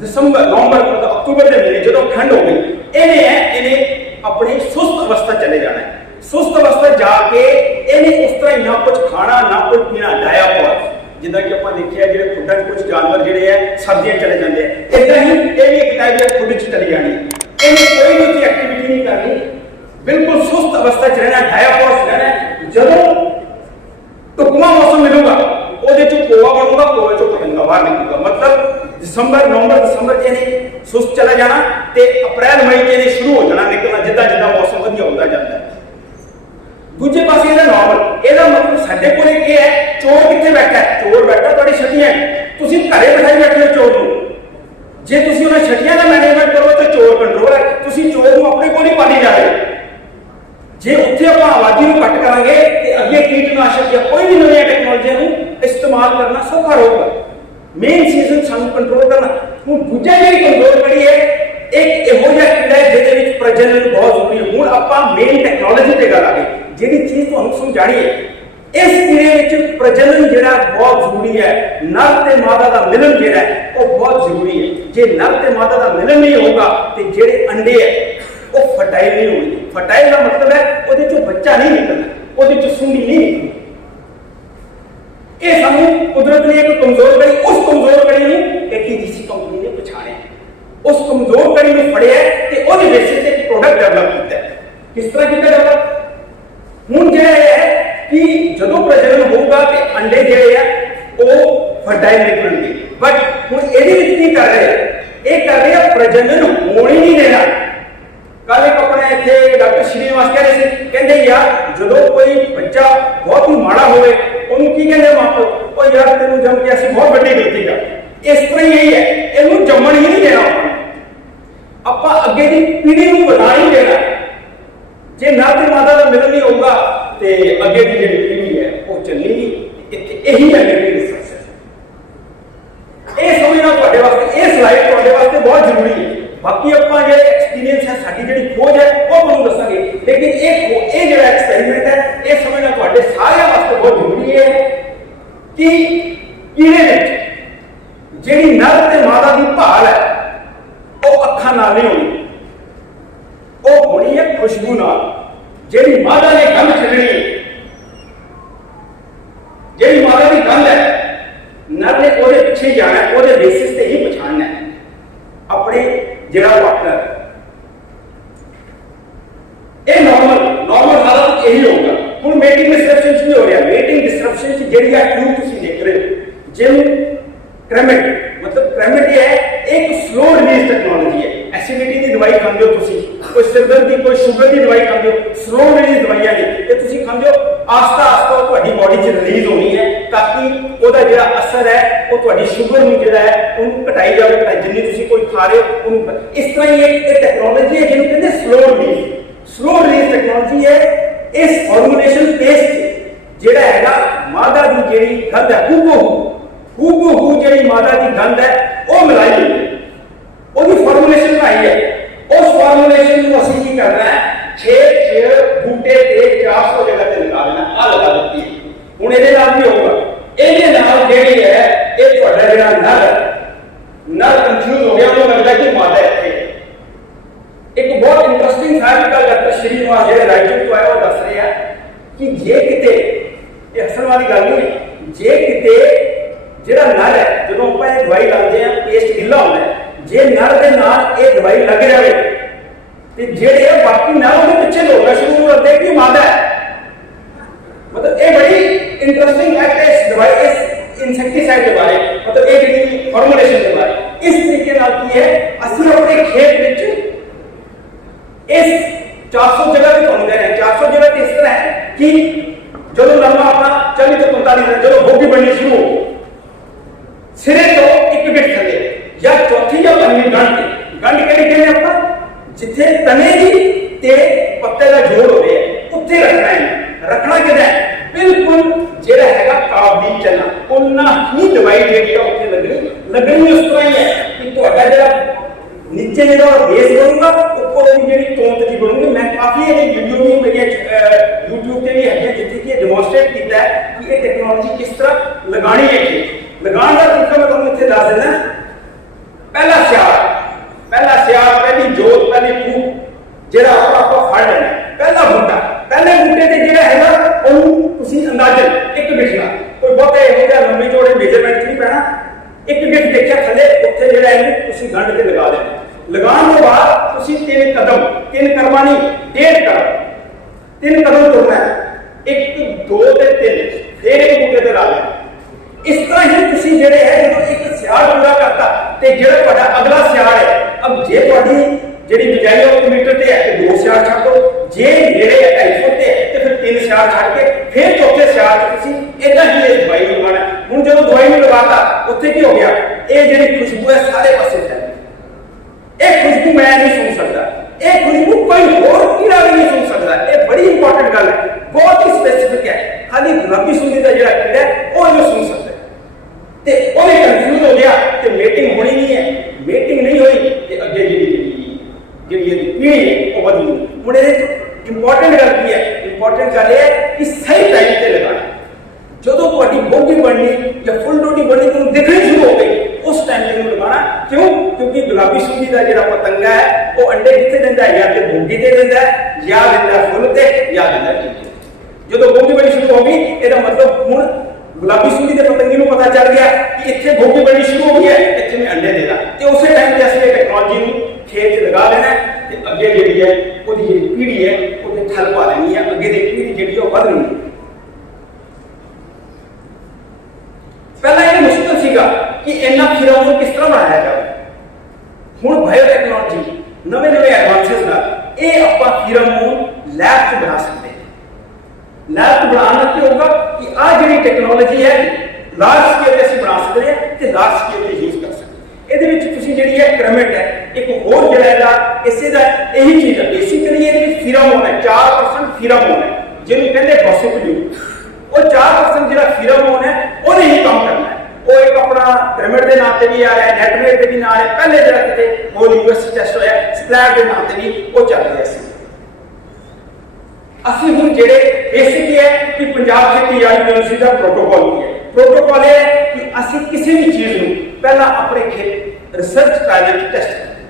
ਦਸੰਬਰ ਨਵੰਬਰ ਤੋਂ ਅਕਤੂਬਰ ਦੇ ਮਹੀਨੇ ਜਦੋਂ ਠੰਡ ਹੋ ਗਈ ਇਹਨੇ ਆਪਣੀ ਸੁਸਤ ਅਵਸਥਾ ਚਲੇ ਜਾਣਾ ਹੈ ਸੁਸਤ ਅਵਸਥਾ ਜਾ ਕੇ ਇਹਨੇ ਉਸ ਤਰ੍ਹਾਂ ਨਾ ਕੁਝ ਖਾਣਾ ਨਾ ਕੁਝ ਪੀਣਾ ਡਾਇਆਪੋਰ ਜਿੱਦਾਂ ਕਿ ਆਪਾਂ ਦੇਖਿਆ ਜਿਹੜੇ ਖੁੱਡਾਂ 'ਚ ਕੁਝ ਜਾਨਵਰ ਜਿਹੜੇ ਆ ਸਰਦੀਆਂ ਚਲੇ ਜਾਂਦੇ ਆ ਇਦਾਂ ਹੀ ਇਹ ਵੀ ਇੱਕ ਟਾਈਪ ਦੇ ਖੁੱਡ 'ਚ ਚਲੀ ਜਾਣੀ ਇਹਨੇ ਕੋਈ ਵੀ ਐਕਟੀਵਿਟੀ ਨਹੀਂ ਕਰਨੀ ਬਿਲਕੁਲ ਸੁਸਤ ਅਵਸਥਾ 'ਚ ਰਹਿਣਾ ਡਾਇਆਪੋਰਸ ਰਹਿਣਾ ਜਦੋਂ ਟੁਕਮਾ ਮੌਸਮ ਮਿਲੂਗਾ ਉਹਦੇ 'ਚ ਕੋਵਾ ਬਣੂਗਾ ਕੋਵੇ 'ਚੋਂ ਪਤੰਗਾ ਬਾਹਰ ਨਿਕਲੂਗਾ ਮਤਲਬ ਦਸੰਬਰ ਨਵੰਬਰ ਦਸੰਬਰ 'ਚ ਇਹਨੇ ਸੁਸਤ ਚਲਾ ਜਾਣਾ ਤੇ ਅਪ੍ਰੈਲ ਮਈ 'ਚ ਇਹਨੇ ਸ਼ੁਰੂ ਹੋ ਜਾਣਾ ਨਿਕਲਣਾ ਜਿੱਦਾਂ ਜਿੱਦਾਂ ਮੌਸਮ ਵਧੀਆ ਹੁੰਦਾ ਜਾਂਦਾ ਦੂਜੇ ਪਾਸੇ ਇਹਦਾ ਨਾਰਮਲ ਇਹਦਾ ਮਤਲਬ ਸਾਡੇ ਕੋਲ ਇਹ ਹੈ ਚੋਰ ਕਿੱਥੇ ਬੈਠਾ ਹੈ ਚੋਰ ਬੈਠਾ ਤੁਹਾਡੀ ਛੱਤੀਆਂ ਤੁਸੀਂ ਘਰੇ ਬਿਠਾਈ ਬੈਠੇ ਹੋ ਚੋਰ ਨੂੰ ਜੇ ਤੁਸੀਂ ਉਹਨਾਂ ਛੱਤੀਆਂ ਦਾ ਮੈਨੇਜਮੈਂਟ ਕਰੋ ਤਾਂ ਚੋਰ ਕੰਟਰੋਲ ਹੈ ਤੁਸੀਂ ਚੋਰ ਨੂੰ ਆਪਣੇ ਕੋਲ ਹੀ ਪਾਣੀ ਜਾ ਰਹੇ ਜੇ ਉੱਥੇ ਆਪਾਂ ਆਬਾਦੀ ਨੂੰ ਘੱਟ ਕਰਾਂਗੇ ਤੇ ਅੱਗੇ ਕੀਟਨਾਸ਼ਕ ਜਾਂ ਕੋਈ ਵੀ ਨਵੀਆਂ ਟੈਕਨੋਲੋਜੀਆਂ ਨੂੰ ਇਸਤੇਮਾਲ ਕਰਨਾ ਸੌਖਾ ਹੋਊਗਾ ਮੇਨ ਸੀਜ਼ਨ ਸਾਨੂੰ ਕੰਟਰੋਲ ਕਰਨਾ ਹੁਣ ਦੂਜਾ ਜਿਹੜੀ ਕਮਜ਼ੋਰ ਕੜੀ ਹੈ ਇੱਕ ਇਹੋ ਜਿਹਾ ਕੀੜਾ ਹੈ ਜਿਹਦੇ ਵਿੱਚ ਪ੍ਰਜਨਨ ਬਹੁਤ ਜ਼ਰੂਰੀ ਹੈ ਹੁਣ ਆਪਾਂ ਮੇਨ ਟੈਕਨੋਲੋਜੀ ਤੇ ਗੱਲ ਆ ਗਈ ਜਿਹੜੀ ਚੀਜ਼ ਤੁਹਾਨੂੰ ਸਮਝਾਣੀ ਹੈ ਇਸ ਕੀੜੇ ਵਿੱਚ ਪ੍ਰਜਨਨ ਜਿਹੜਾ ਬਹੁਤ ਜ਼ਰੂਰੀ ਹੈ ਨਰ ਤੇ ਮਾਦਾ ਦਾ ਮਿਲਨ ਜਿਹੜਾ ਉਹ ਬਹੁਤ ਜ਼ਰੂਰੀ ਹੈ ਜੇ ਨਰ ਤੇ ਮਾਦਾ ਦਾ ਮਿਲਨ ਨਹੀਂ ਹੋਊਗਾ ਤੇ ਜਿਹੜੇ ਅੰਡੇ ਹੈ ਉਹ ਫਰਟਾਈਲ ਨਹੀਂ ਹੋਣਗੇ ਫਰਟਾਈਲ ਦਾ ਮਤਲਬ ਹੈ ਉਹਦੇ ਚੋਂ ਬੱਚਾ ਨਹੀਂ ਨਿਕਲਣਾ ਉਹਦੇ ਚੋਂ ਸੁੰਡੀ ਨਹੀਂ ਨਿਕਲਣੀ ਇਹ ਸਾਨੂੰ ਕੁਦਰਤ ਨੇ ਇੱਕ ਕਮਜ਼ੋਰ ਕੜੀ ਉਸ ਕਮਜ਼ੋਰ ਕੜੀ ਨੂੰ ATGC ਕੰਪਨੀ ਨੇ ਪਛਾਣਿਆ ਉਸ ਕਮਜ਼ੋਰ ਕੜੀ ਨੂੰ ਫੜਿਆ ਤੇ ਉਹਦੇ ਬੇਸਿਸ ਤੇ ਇੱਕ ਪ੍ਰੋਡਕਟ ਡਿਵੈਲਪ ਕੀਤਾ ਕਿਸ ਤਰ੍ਹਾਂ ਕੀਤਾ ਡਿਵੈਲਪ ਹੁਣ ਜਿਹੜਾ ਹੈ ਕਿ ਜਦੋਂ ਪ੍ਰਜਨਨ ਹੋਊਗਾ ਤੇ ਅੰਡੇ ਜਿਹੜੇ ਆ ਉਹ ਫਰਟਾਈਲ ਨਿਕਲਣਗੇ ਬਟ ਹੁਣ ਇਹਦੇ ਵਿੱਚ ਕੀ ਕਰ ਰਹੇ ਆ ਇਹ ਕਰ ਰਹੇ ਆ ਪ੍ਰਜਨਨ ਹੋਣ ਹੀ ਨਹੀਂ ਦੇਣਾ ਕੱਲ ਇੱਕ ਆਪਣੇ ਇੱਥੇ ਡਾਕਟਰ श्रीनिवास कह रहे थे, कहते यार जो कोई बच्चा बहुत ही माड़ा होवे ਉਹਨੂੰ ਕੀ ਕਹਿੰਦੇ ਮਾਪੇ, ਉਹ ਯਾਰ ਤੈਨੂੰ ਜੰਮ ਕੇ ਅਸੀਂ ਬਹੁਤ ਵੱਡੀ ਗਲਤੀ ਕਰ। ਇਸ ਤਰ੍ਹਾਂ ਹੀ ਹੈ, ਇਹਨੂੰ ਜੰਮਣ ਹੀ ਨਹੀਂ ਦੇਣਾ ਆਪਾਂ ਅੱਗੇ ਦੀ ਪੀੜ੍ਹੀ ਨੂੰ ਵਧਾ ਨਹੀਂ ਦੇਣਾ। ਜੇ ਨਰ ਤੇ ਮਾਤਾ ਦਾ ਮਿਲਨ ਨਹੀਂ ਹੋਊਗਾ ਤੇ ਅੱਗੇ ਦੀ ਜਿਹੜੀ ਪੀੜ੍ਹੀ ਹੈ ਉਹ ਚੱਲੇਗੀ। ਇਹੀ ਹੈ ਮੇਰੀ ਰਿਸਰਚ। ਇਹ ਸਮਝਣਾ ਤੁਹਾਡੇ ਵਾਸਤੇ, ਇਹ ਸਲਾਈਡ ਤੁਹਾਡੇ ਵਾਸਤੇ ਬਹੁਤ ਜ਼ਰੂਰੀ ਹੈ। ਬਾਕੀ ਆਪਾਂ ਜਿਹੜੇ ਐਕਸਪੀਰੀਅੰਸ ਹੈ, ਸਾਡੀ ਜਿਹੜੀ ਖੋਜ ਹੈ ਉਹ ਤੁਹਾਨੂੰ ਦੱਸਾਂਗੇ, ਲੇਕਿਨ ਇਹ ਜਿਹੜਾ ਐਕਸਪੈਰੀਮੈਂਟ ਹੈ ਇਹ ਸਮਝਣਾ ਤੁਹਾਡੇ ਸਾਰਿਆਂ ਵਾਸਤੇ ਬਹੁਤ ਜ਼ਰੂਰੀ ਹੈ ਕਿ ਕੀੜੇ ਵਿੱਚ ਜਿਹੜੀ ਨਰ ਤੇ ਮਾਦਾ ਦੀ ਭਾਲ ਹੈ ਉਹ ਅੱਖਾਂ ਨਾਲ ਨਹੀਂ ਹੋਣੀ, ਉਹ ਹੋਣੀ ਹੈ ਖੁਸ਼ਬੂ ਨਾਲ। ਜਿਹੜੀ ਮਾਦਾ ਨੇ ਗੰਧ ਛੱਡਣੀ, ਜਿਹੜੀ ਮਾਦਾ ਦੀ ਗੰਧ ਹੈ ਨਰ ਨੇ ਉਹਦੇ ਪਿੱਛੇ ਜਾਣਾ, ਉਹਦੇ ਬੇਸਿਸ ਤੇ ਹੀ ਪਛਾਣਨਾ ਹੈ ਆਪਣੇ ਜਿਹੜਾ ਵਾਟਰ। ਇਹ ਨਾਰਮਲ ਹਾਲਤ ਇਹੀ ਹੋਊਗਾ। ਹੁਣ ਮੇਟਿੰਗ ਡਿਸਰਪਸ਼ਨ ਵੀ ਹੋ ਰਿਹਾ। ਮੇਟਿੰਗ ਡਿਸਰਪਸ਼ਨ ਜਿਹੜੀ ਆ ਟਿਊਬ ਤੁਸੀਂ ਦੇਖ ਰਹੇ ਹੋ, ਜਿਹਨੂੰ ਕ੍ਰੈਮੇਟ, ਮਤਲਬ ਕ੍ਰੈਮੇਟ ਇਹ ਹੈ ਇੱਕ ਸਲੋ ਰਿਲੀਜ਼ ਟੈਕਨੋਲੋਜੀ ਹੈ। ਐਸਿਡਿਟੀ ਦੀ ਦਵਾਈ ਖਾਂਦੇ ਹੋ ਤੁਸੀਂ, ਕੋਈ ਸਿਰ ਦਰਦ ਦੀ, ਕੋਈ ਸ਼ੂਗਰ ਦੀ ਦਵਾਈ ਖਾਂਦੇ ਹੋ, ਸਲੋ ਰਿਲੀਜ਼ ਦਵਾਈਆਂ ਨੇ ਤੇ ਤੁਸੀਂ ਖਾਂਦੇ ਹੋ, ਆਸਤਾ ਆਸਤਾ ਤੁਹਾਡੀ ਬੋਡੀ 'ਚ ਰਿਲੀਜ਼ ਹੋਣੀ ਹੈ ਤਾਂ ਕਿ ਉਹਦਾ ਜਿਹੜਾ ਅਸਰ ਹੈ ਉਹ ਤੁਹਾਡੀ ਸ਼ੂਗਰ ਨੂੰ ਜਿਹੜਾ ਹੈ ਉਹਨੂੰ ਘਟਾਈ ਜਾਵੇ, ਜਿੰਨੀ ਤੁਸੀਂ ਕੋਈ ਖਾ ਰਹੇ ਹੋ ਉਹਨੂੰ। ਇਸ ਤਰ੍ਹਾਂ ਹੀ ਇਹ ਟੈਕਨੋਲੋਜੀ ਹੈ ਜਿਹਨੂੰ ਕਹਿੰਦੇ ਸਲੋ ਰਿਲੀਜ਼ ਟੈਕਨੋਲੋਜੀ ਹੈ। ਇਸ ਫਾਰਮੂਲੇਸ਼ਨ ਪੇਸਟ ਜਿਹੜਾ ਹੈਗਾ ਮਾਦਾ ਦੀ ਜਿਹੜੀ ਗੰਧ ਹੈ ਹੂਬਹੂ ਜਿਹੜੀ ਮਾਦਾ ਦੀ ਗੰਧ ਹੈ ਉਹ ਮਿਲਾਈ ਹੋਈ ਹੈ, ਉਹਦੀ ਫਾਰਮੂਲੇਸ਼ਨ ਬਣਾਈ ਹੈ। ਉਸ ਫਾਰਮੂਲੇਸ਼ਨ ਨੂੰ ਅਸੀਂ ਕੀ ਕਰਨਾ ਹੈ, 6 ਬੂਟੇ ਤੇ 400 ਜਗ੍ਹਾ ਤੇ ਲਗਾ ਦੇਣਾ। ਆ ਲਗਾ ਦਿੱਤੀ। ਹੁਣ ਇਹਦੇ ਨਾਲ ਕੀ ਹੋਊਗਾ, ਇਹਦੇ ਨਾਲ ਜਿਹੜੀ ਹੈ ਇਹ ਤੁਹਾਡਾ ਜਿਹੜਾ ਨਰ ਕੰਫਿਊਜ਼ ਹੋ ਗਿਆ, ਉਹਨੂੰ ਲੱਗਦਾ ਕਿ ਮਾਦਾ ਇੱਥੇ। ਇੱਕ ਬਹੁਤ ਇੰਟਰਸਟਿੰਗ ਫੈਕਟ ਡਾਕਟਰ ਸ਼੍ਰੀਨਿਵਾਸ ਜਿਹੜੇ ਰਾਈਟਰ ਤੋਂ ਆਇਆ ਉਹ ਦੱਸ ਰਹੇ ਆ ਕਿ ਜੇ ਕਿਤੇ, ਇਹ ਹੱਸਣ ਵਾਲੀ ਗੱਲ ਨਹੀਂ ਹੈ, ਜੇ ਕਿਤੇ ਜਿਹੜਾ ਨਰ ਹੈ ਜਦੋਂ ਆਪਾਂ ਇਹ ਦਵਾਈ ਲਾਉਂਦੇ ਆ ਪੇਸਟ ਢਿੱਲਾ ਹੁੰਦਾ ਹੈ, ਜੇ ਨਰ ਦੇ ਨਾਲ ਇਹ ਦਵਾਈ ਲੱਗ ਜਾਵੇ ਤੇ ਜਿਹੜੇ ਬਾਕੀ ਨਰ ਉਹਦੇ ਪਿੱਛੇ ਲੋੜਨਾ ਸ਼ੁਰੂ ਕਰਦੇ ਕਿ ਮਾਦਾ ਹੈ। ਮਤਲਬ ਇਹ ਬੜੀ ਇੰਟਰਸਟਿੰਗ ਫੈਕਟ ਹੈ ਇਸ ਦਵਾਈ, ਇਸ ਇਨਸੈਕਟੀਸਾਈਡ ਦੇ ਬਾਰੇ, ਮਤਲਬ ਇਹ ਜਿਹੜੀ ਫਾਰਮੂਲੇਸ਼ਨ ਦੇ ਬਾਰੇ। ਇਸ ਤਰੀਕੇ ਨਾਲ ਕੀ ਹੈ, ਅਸੀਂ ਆਪਣੇ ਖੇਤ ਵਿੱਚ ਇਸ 400 ਜਗ੍ਹਾ ਤੇ ਤੁਹਾਨੂੰ ਦੇ ਰਹੇ ਹਾਂ। 400 ਜਗ੍ਹਾ ਤੇ ਇਸ ਤਰ੍ਹਾਂ ਹੈ ਕਿ ਜਦੋਂ ਨਰਮਾ ਆਪਣਾ 40 ਤੋਂ 45 ਦਿਨ ਜਦੋਂ ਗੋਭੀ ਬਣਨੀ ਸ਼ੁਰੂ ਹੋ, ਸਿਰੇ ਤੋਂ ਇੱਕ ਗਿੱਟ ਥੱਲੇ ਜਾਂ ਚੌਥੀ ਜਾਂ ਪੰਜਵੀਂ ਗੰਢ ਕਿਹੜੀ ਕਹਿੰਦੇ ਆਪਾਂ, ਜਿੱਥੇ ਤਣੇ ਦੀ ਤੇ ਪੱਤੇ ਦਾ ਜੋੜ ਹੋ ਰਿਹਾ ਉੱਥੇ ਰੱਖਣਾ ਹੈ। ਰੱਖਣਾ ਕਿਹਦਾ ਬਿਲਕੁਲ ਜਿਹੜਾ ਹੈਗਾ ਕਾਬਲੀ ਚੱਲਣਾ, ਉਹਨਾਂ ਹੀ ਦਵਾਈ ਜਿਹੜੀ ਆ ਉੱਥੇ ਲੱਗਣੀ ਉਸ ਤਰ੍ਹਾਂ ਹੀ ਹੈ ਕਿ ਤੁਹਾਡਾ ਜਿਹੜਾ ਨੀਚੇ ਜਿਹੜਾ ਬੇਸ ਬਣੂਗਾ, ਉੱਪਰ ਦੀ ਜਿਹੜੀ ਤੋਂਤ ਜੀ ਬਣੂਗੀ। ਮੈਂ ਕਾਫੀ ਇਹ ਵੀਡੀਓ ਵੀ ਮੇਰੀਆਂ YouTube ਤੇ ਵੀ ਹੈਗੀਆਂ ਜਿੱਥੇ ਕਿ ਡੈਮੋਨਸਟ੍ਰੇਟ ਕੀਤਾ ਹੈ ਕਿ ਇਹ ਟੈਕਨੋਲੋਜੀ ਕਿਸ ਤਰ੍ਹਾਂ ਲਗਾਣੀ ਹੈ। ਲਗਾਉਣ ਦਾ ਤਰੀਕਾ ਮੈਂ ਤੁਹਾਨੂੰ ਇੱਥੇ ਦੱਸ ਦਿੰਦਾ। ਪਹਿਲਾ ਸਿਆਰ, ਪਹਿਲੀ ਜੋਤ, ਪਹਿਲੀ ਫੂਕ ਜਿਹੜਾ ਆਪਾਂ ਫੜ ਲੈਣਾ। ਪਹਿਲੇ ਬੂਟੇ ਤੇ ਜਿਹੜਾ ਹੈਗਾ ਉਹਨੂੰ ਤੁਸੀਂ ਅੰਦਾਜ਼ਨ ਇੱਕ ਗਿੱਠ ਨਾਲ, ਕੋਈ ਬਹੁਤਾ ਇਹੋ ਜਿਹਾ ਲੰਬੀ ਚੌੜੇ ਮੇਜਰਮੈਂਟ ਨਹੀਂ ਪੈਣਾ, ਇੱਕ ਗਿੱਠ ਦੇਖਿਆ ਥੱਲੇ, ਉੱਥੇ ਜਿਹੜਾ ਇਹਨੂੰ ਤੁਸੀਂ ਗੰਢ ਕੇ ਲਗਾ ਦੇਣਾ। ਲਗਾਉਣ ਤੋਂ ਬਾਅਦ ਤੁਸੀਂ 3 ਕਰਮਾਂ ਨਹੀਂ 1.5 ਕਦਮ 3 ਕਦਮ ਤੁਰਨਾ ਹੈ, 1 2 ਤੇ 3, ਫਿਰ ਇੱਕ ਬੂਟੇ ਤੇ ਲਾ ਦੇਣਾ। ਇਸ ਤਰ੍ਹਾਂ ਹੀ ਤੁਸੀਂ ਜਿਹੜੇ ਹੈ ਜਦੋਂ ਇੱਕ ਸਿਆੜ ਪੂਰਾ ਕਰਤਾ ਤੇ ਜਿਹੜਾ ਤੁਹਾਡਾ ਅਗਲਾ ਸਿਆੜ ਹੈ, ਅਬ ਜੇ ਤੁਹਾਡੀ ਜਿਹੜੀ ਬਿਜਾਈ ਹੈ 1 ਮੀਟਰ ਤੇ ਹੈ ਤੇ 2 ਸਿਆੜ ਛੱਡ ਦਿਓ, ਜੇ ਨੇੜੇ 2.5 ਫੁੱਟ ਤੇ ਹੈ ਤੇ ਫਿਰ 3 ਸਿਆੜ ਛੱਡ ਕੇ ਫਿਰ ਚੌਥੇ ਸਿਆੜ ਤੇ ਤੁਸੀਂ ਇਦਾਂ ਹੀ ਇਹ ਦਵਾਈ ਨੂੰ ਲਗਾਉਣਾ। ਹੁਣ ਜਦੋਂ ਦਵਾਈ ਨੂੰ ਲਗਾਤਾ ਉੱਥੇ ਕੀ ਹੋ ਗਿਆ, ਇਹ ਜਿਹੜੀ ਖੁਸ਼ਬੂ ਹੈ ਸਾਰੇ ਪਾਸੇ ਫੈਲ ਗਈ। ਇਹ ਖੁਸ਼ਬੂ ਮੈਂ ਨਹੀਂ ਸੁਣ ਸਕਦਾ, ਇਹ ਖੁਸ਼ਬੂ ਕੋਈ ਹੋਰ ਕੀੜਾ ਵੀ ਨਹੀਂ ਸੁਣ ਸਕਦਾ। ਇਹ ਬੜੀ ਇੰਪੋਰਟੈਂਟ ਗੱਲ ਹੈ, ਬਹੁਤ ਹੀ ਸਪੈਸੀਫਿਕ ਹੈ। ਖਾਲੀ ਗੁਲਾਬੀ ਸੁੰਡੀ ਦਾ ਜਿਹੜਾ ਕੀੜਾ ਹੈ ਉਹ ਇਹਨੂੰ ਸੁਣ ਸਕਦਾ ਤੇ ਉਹ ਵੀ ਕਨਫਿਊਜ਼ ਹੋ ਗਿਆ ਕਿ ਮੀਟਿੰਗ ਹੋਣੀ ਨਹੀਂ ਹੈ। ਮੀਟਿੰਗ ਨਹੀਂ ਹੋਈ ਤੇ ਅੱਗੇ ਜਿਹੜੀ ਇਹਦੀ ਪੀੜ੍ਹੀ ਹੈ ਉਹ ਬਦਲੂ। ਹੁਣ ਇਹਦੇ ਇੰਪੋਰਟੈਂਟ ਗੱਲ ਕੀ ਹੈ, ਇੰਪੋਰਟੈਂਟ ਗੱਲ ਇਹ ਹੈ ਕਿ ਸਹੀ ਟਾਈਮ ਤੇ ਲਗਾਣਾ। ਜਦੋਂ ਤੁਹਾਡੀ ਬੋਡੀ ਬਣਨੀ ਜਾਂ ਫੁੱਲ ਬੋਡੀ ਬਣਨੀ ਤੁਹਾਨੂੰ ਦਿਖਣੀ ਸ਼ੁਰੂ ਹੋ ਗਈ, ਉਸ ਟਾਈਮ ਤੇ ਇਹਨੂੰ ਲਗਾਉਣਾ। ਕਿਉਂਕਿ ਗੁਲਾਬੀ ਸੁੰਡੀ ਦਾ ਜਿਹੜਾ ਪਤੰਗਾ ਹੈ ਉਹ ਅੰਡੇ ਕਿੱਥੇ ਦਿੰਦਾ ਹੈ, ਜਾਂ ਤੇ ਬੋਡੀ ਤੇ ਦਿੰਦਾ ਹੈ, ਜਾਂ ਦਿੰਦਾ ਫੁੱਲ ਤੇ, ਜਾਂ ਦਿੰਦਾ ਟੀਕੇ। ਜਦੋਂ ਬੋਡੀ ਬਣਨੀ ਸ਼ੁਰੂ ਹੋ ਗਈ ਇਹਦਾ ਮਤਲਬ ਹੁਣ ਗੁਲਾਬੀ ਸੁੰਡੀ ਦੇ ਪਤੰਗੇ ਨੂੰ ਪਤਾ ਚੱਲ ਗਿਆ ਕਿ ਇੱਥੇ ਗੋਭੀ ਬਣਨੀ ਸ਼ੁਰੂ ਹੋ ਗਈ ਹੈ, ਇੱਥੇ ਮੈਂ ਅੰਡੇ ਦੇਣਾ। ਤੇ ਉਸੇ ਟਾਈਮ ਤੇ ਅਸੀਂ ਇਹ ਟੈਕਨੋਲੋਜੀ ਨੂੰ ਖੇਤ 'ਚ ਲਗਾ ਦੇਣਾ ਤੇ ਅੱਗੇ ਜਿਹੜੀ ਹੈ ਉਹਦੀ ਜਿਹੜੀ ਪੀੜ੍ਹੀ ਹੈ ਉਹਦੇ ਠੱਲ ਪਾ ਦੇਣੀ ਹੈ। ਅੱਗੇ ਦੀ ਪੀੜ੍ਹੀ ਜਿਹੜੀ ਉਹ ਵੱਧ ਰਹੀ ਹੈ। ਪਹਿਲਾਂ ਇਹ ਮੁਸ਼ਕਲ ਸੀਗਾ ਕਿ ਇੰਨਾ ਫਿਰੋਮੋਨ ਕਿਸ ਤਰ੍ਹਾਂ ਬਣਾਇਆ ਜਾਵੇ। ਹੁਣ ਬਾਇਓ ਟੈਕਨੋਲੋਜੀ ਨਵੇਂ ਐਡਵਾਂਸਸ ਨਾਲ ਇਹ ਆਪਾਂ ਫਿਰੋਮੋਨ लैब च बना सकते हैं। लैब च बनाना क्या होगा कि आ जी टेक्नोलॉजी है लार्ज स्केल से बना सकते हैं तो लार्ज स्केल से यूज कर सकते हैं। ਇਹਦੇ ਵਿੱਚ ਤੁਸੀਂ ਜਿਹੜੀ ਹੈ ਪਿਰਾਮਿਡ ਹੈ ਇੱਕ ਹੋਰ ਜਿਹੜਾ ਇਹਦਾ ਇਸੇ ਦਾ ਇਹੀ ਚੀਜ਼ ਹੈ ਬੇਸਿਕਲੀ ਇਹਦੇ ਵਿੱਚ ਫਿਰਾਮੋਨ ਹੈ 4% ਫਿਰਾਮੋਨ ਹੈ ਜਿਹਨੂੰ ਕਹਿੰਦੇ ਬੋਸਿਪਿਲਿਊ। ਉਹ 4% ਜਿਹੜਾ ਫਿਰਾਮੋਨ ਹੈ ਉਹਨੇ ਹੀ ਕੰਮ ਕਰਨਾ ਹੈ। ਉਹ ਇੱਕ ਆਪਣਾ ਪਿਰਾਮਿਡ ਦੇ ਨਾਂ ਤੇ ਵੀ ਆ ਰਿਹਾ ਨੈਟਵੇਟ ਤੇ ਵੀ ਨਾਲ ਹੈ ਪਹਿਲੇ ਜਿਹੜਾ ਕਿਤੇ ਹੋਰ ਯੂਨੀਵਰਸਿਟੀ ਟੈਸਟ ਹੋਇਆ ਸਪਲੈਟ ਦੇ ਨਾਂ ਤੇ ਵੀ ਉਹ ਚੱਲ ਰਿਹਾ ਸੀ। ਅਸੀਂ ਹੁਣ ਜਿਹੜੇ ਬੇਸਿਕ ਹੈ ਕਿ ਪੰਜਾਬ ਖੇਤੀ ਯੂਨੀਵਰਸਿਟੀ ਦਾ ਪ੍ਰੋਟੋਕਾਲ ਕੀ ਹੈ। ਪ੍ਰੋਟੋਕਾਲ ਇਹ ਹੈ ਕਿ ਅਸੀਂ ਕਿਸੇ ਵੀ ਚੀਜ਼ ਨੂੰ ਪਹਿਲਾਂ ਆਪਣੇ ਖੇਤ ਰਿਸਰਚ ਟ੍ਰਾਇਲ ਵਿੱਚ ਟੈਸਟ ਕਰਦੇ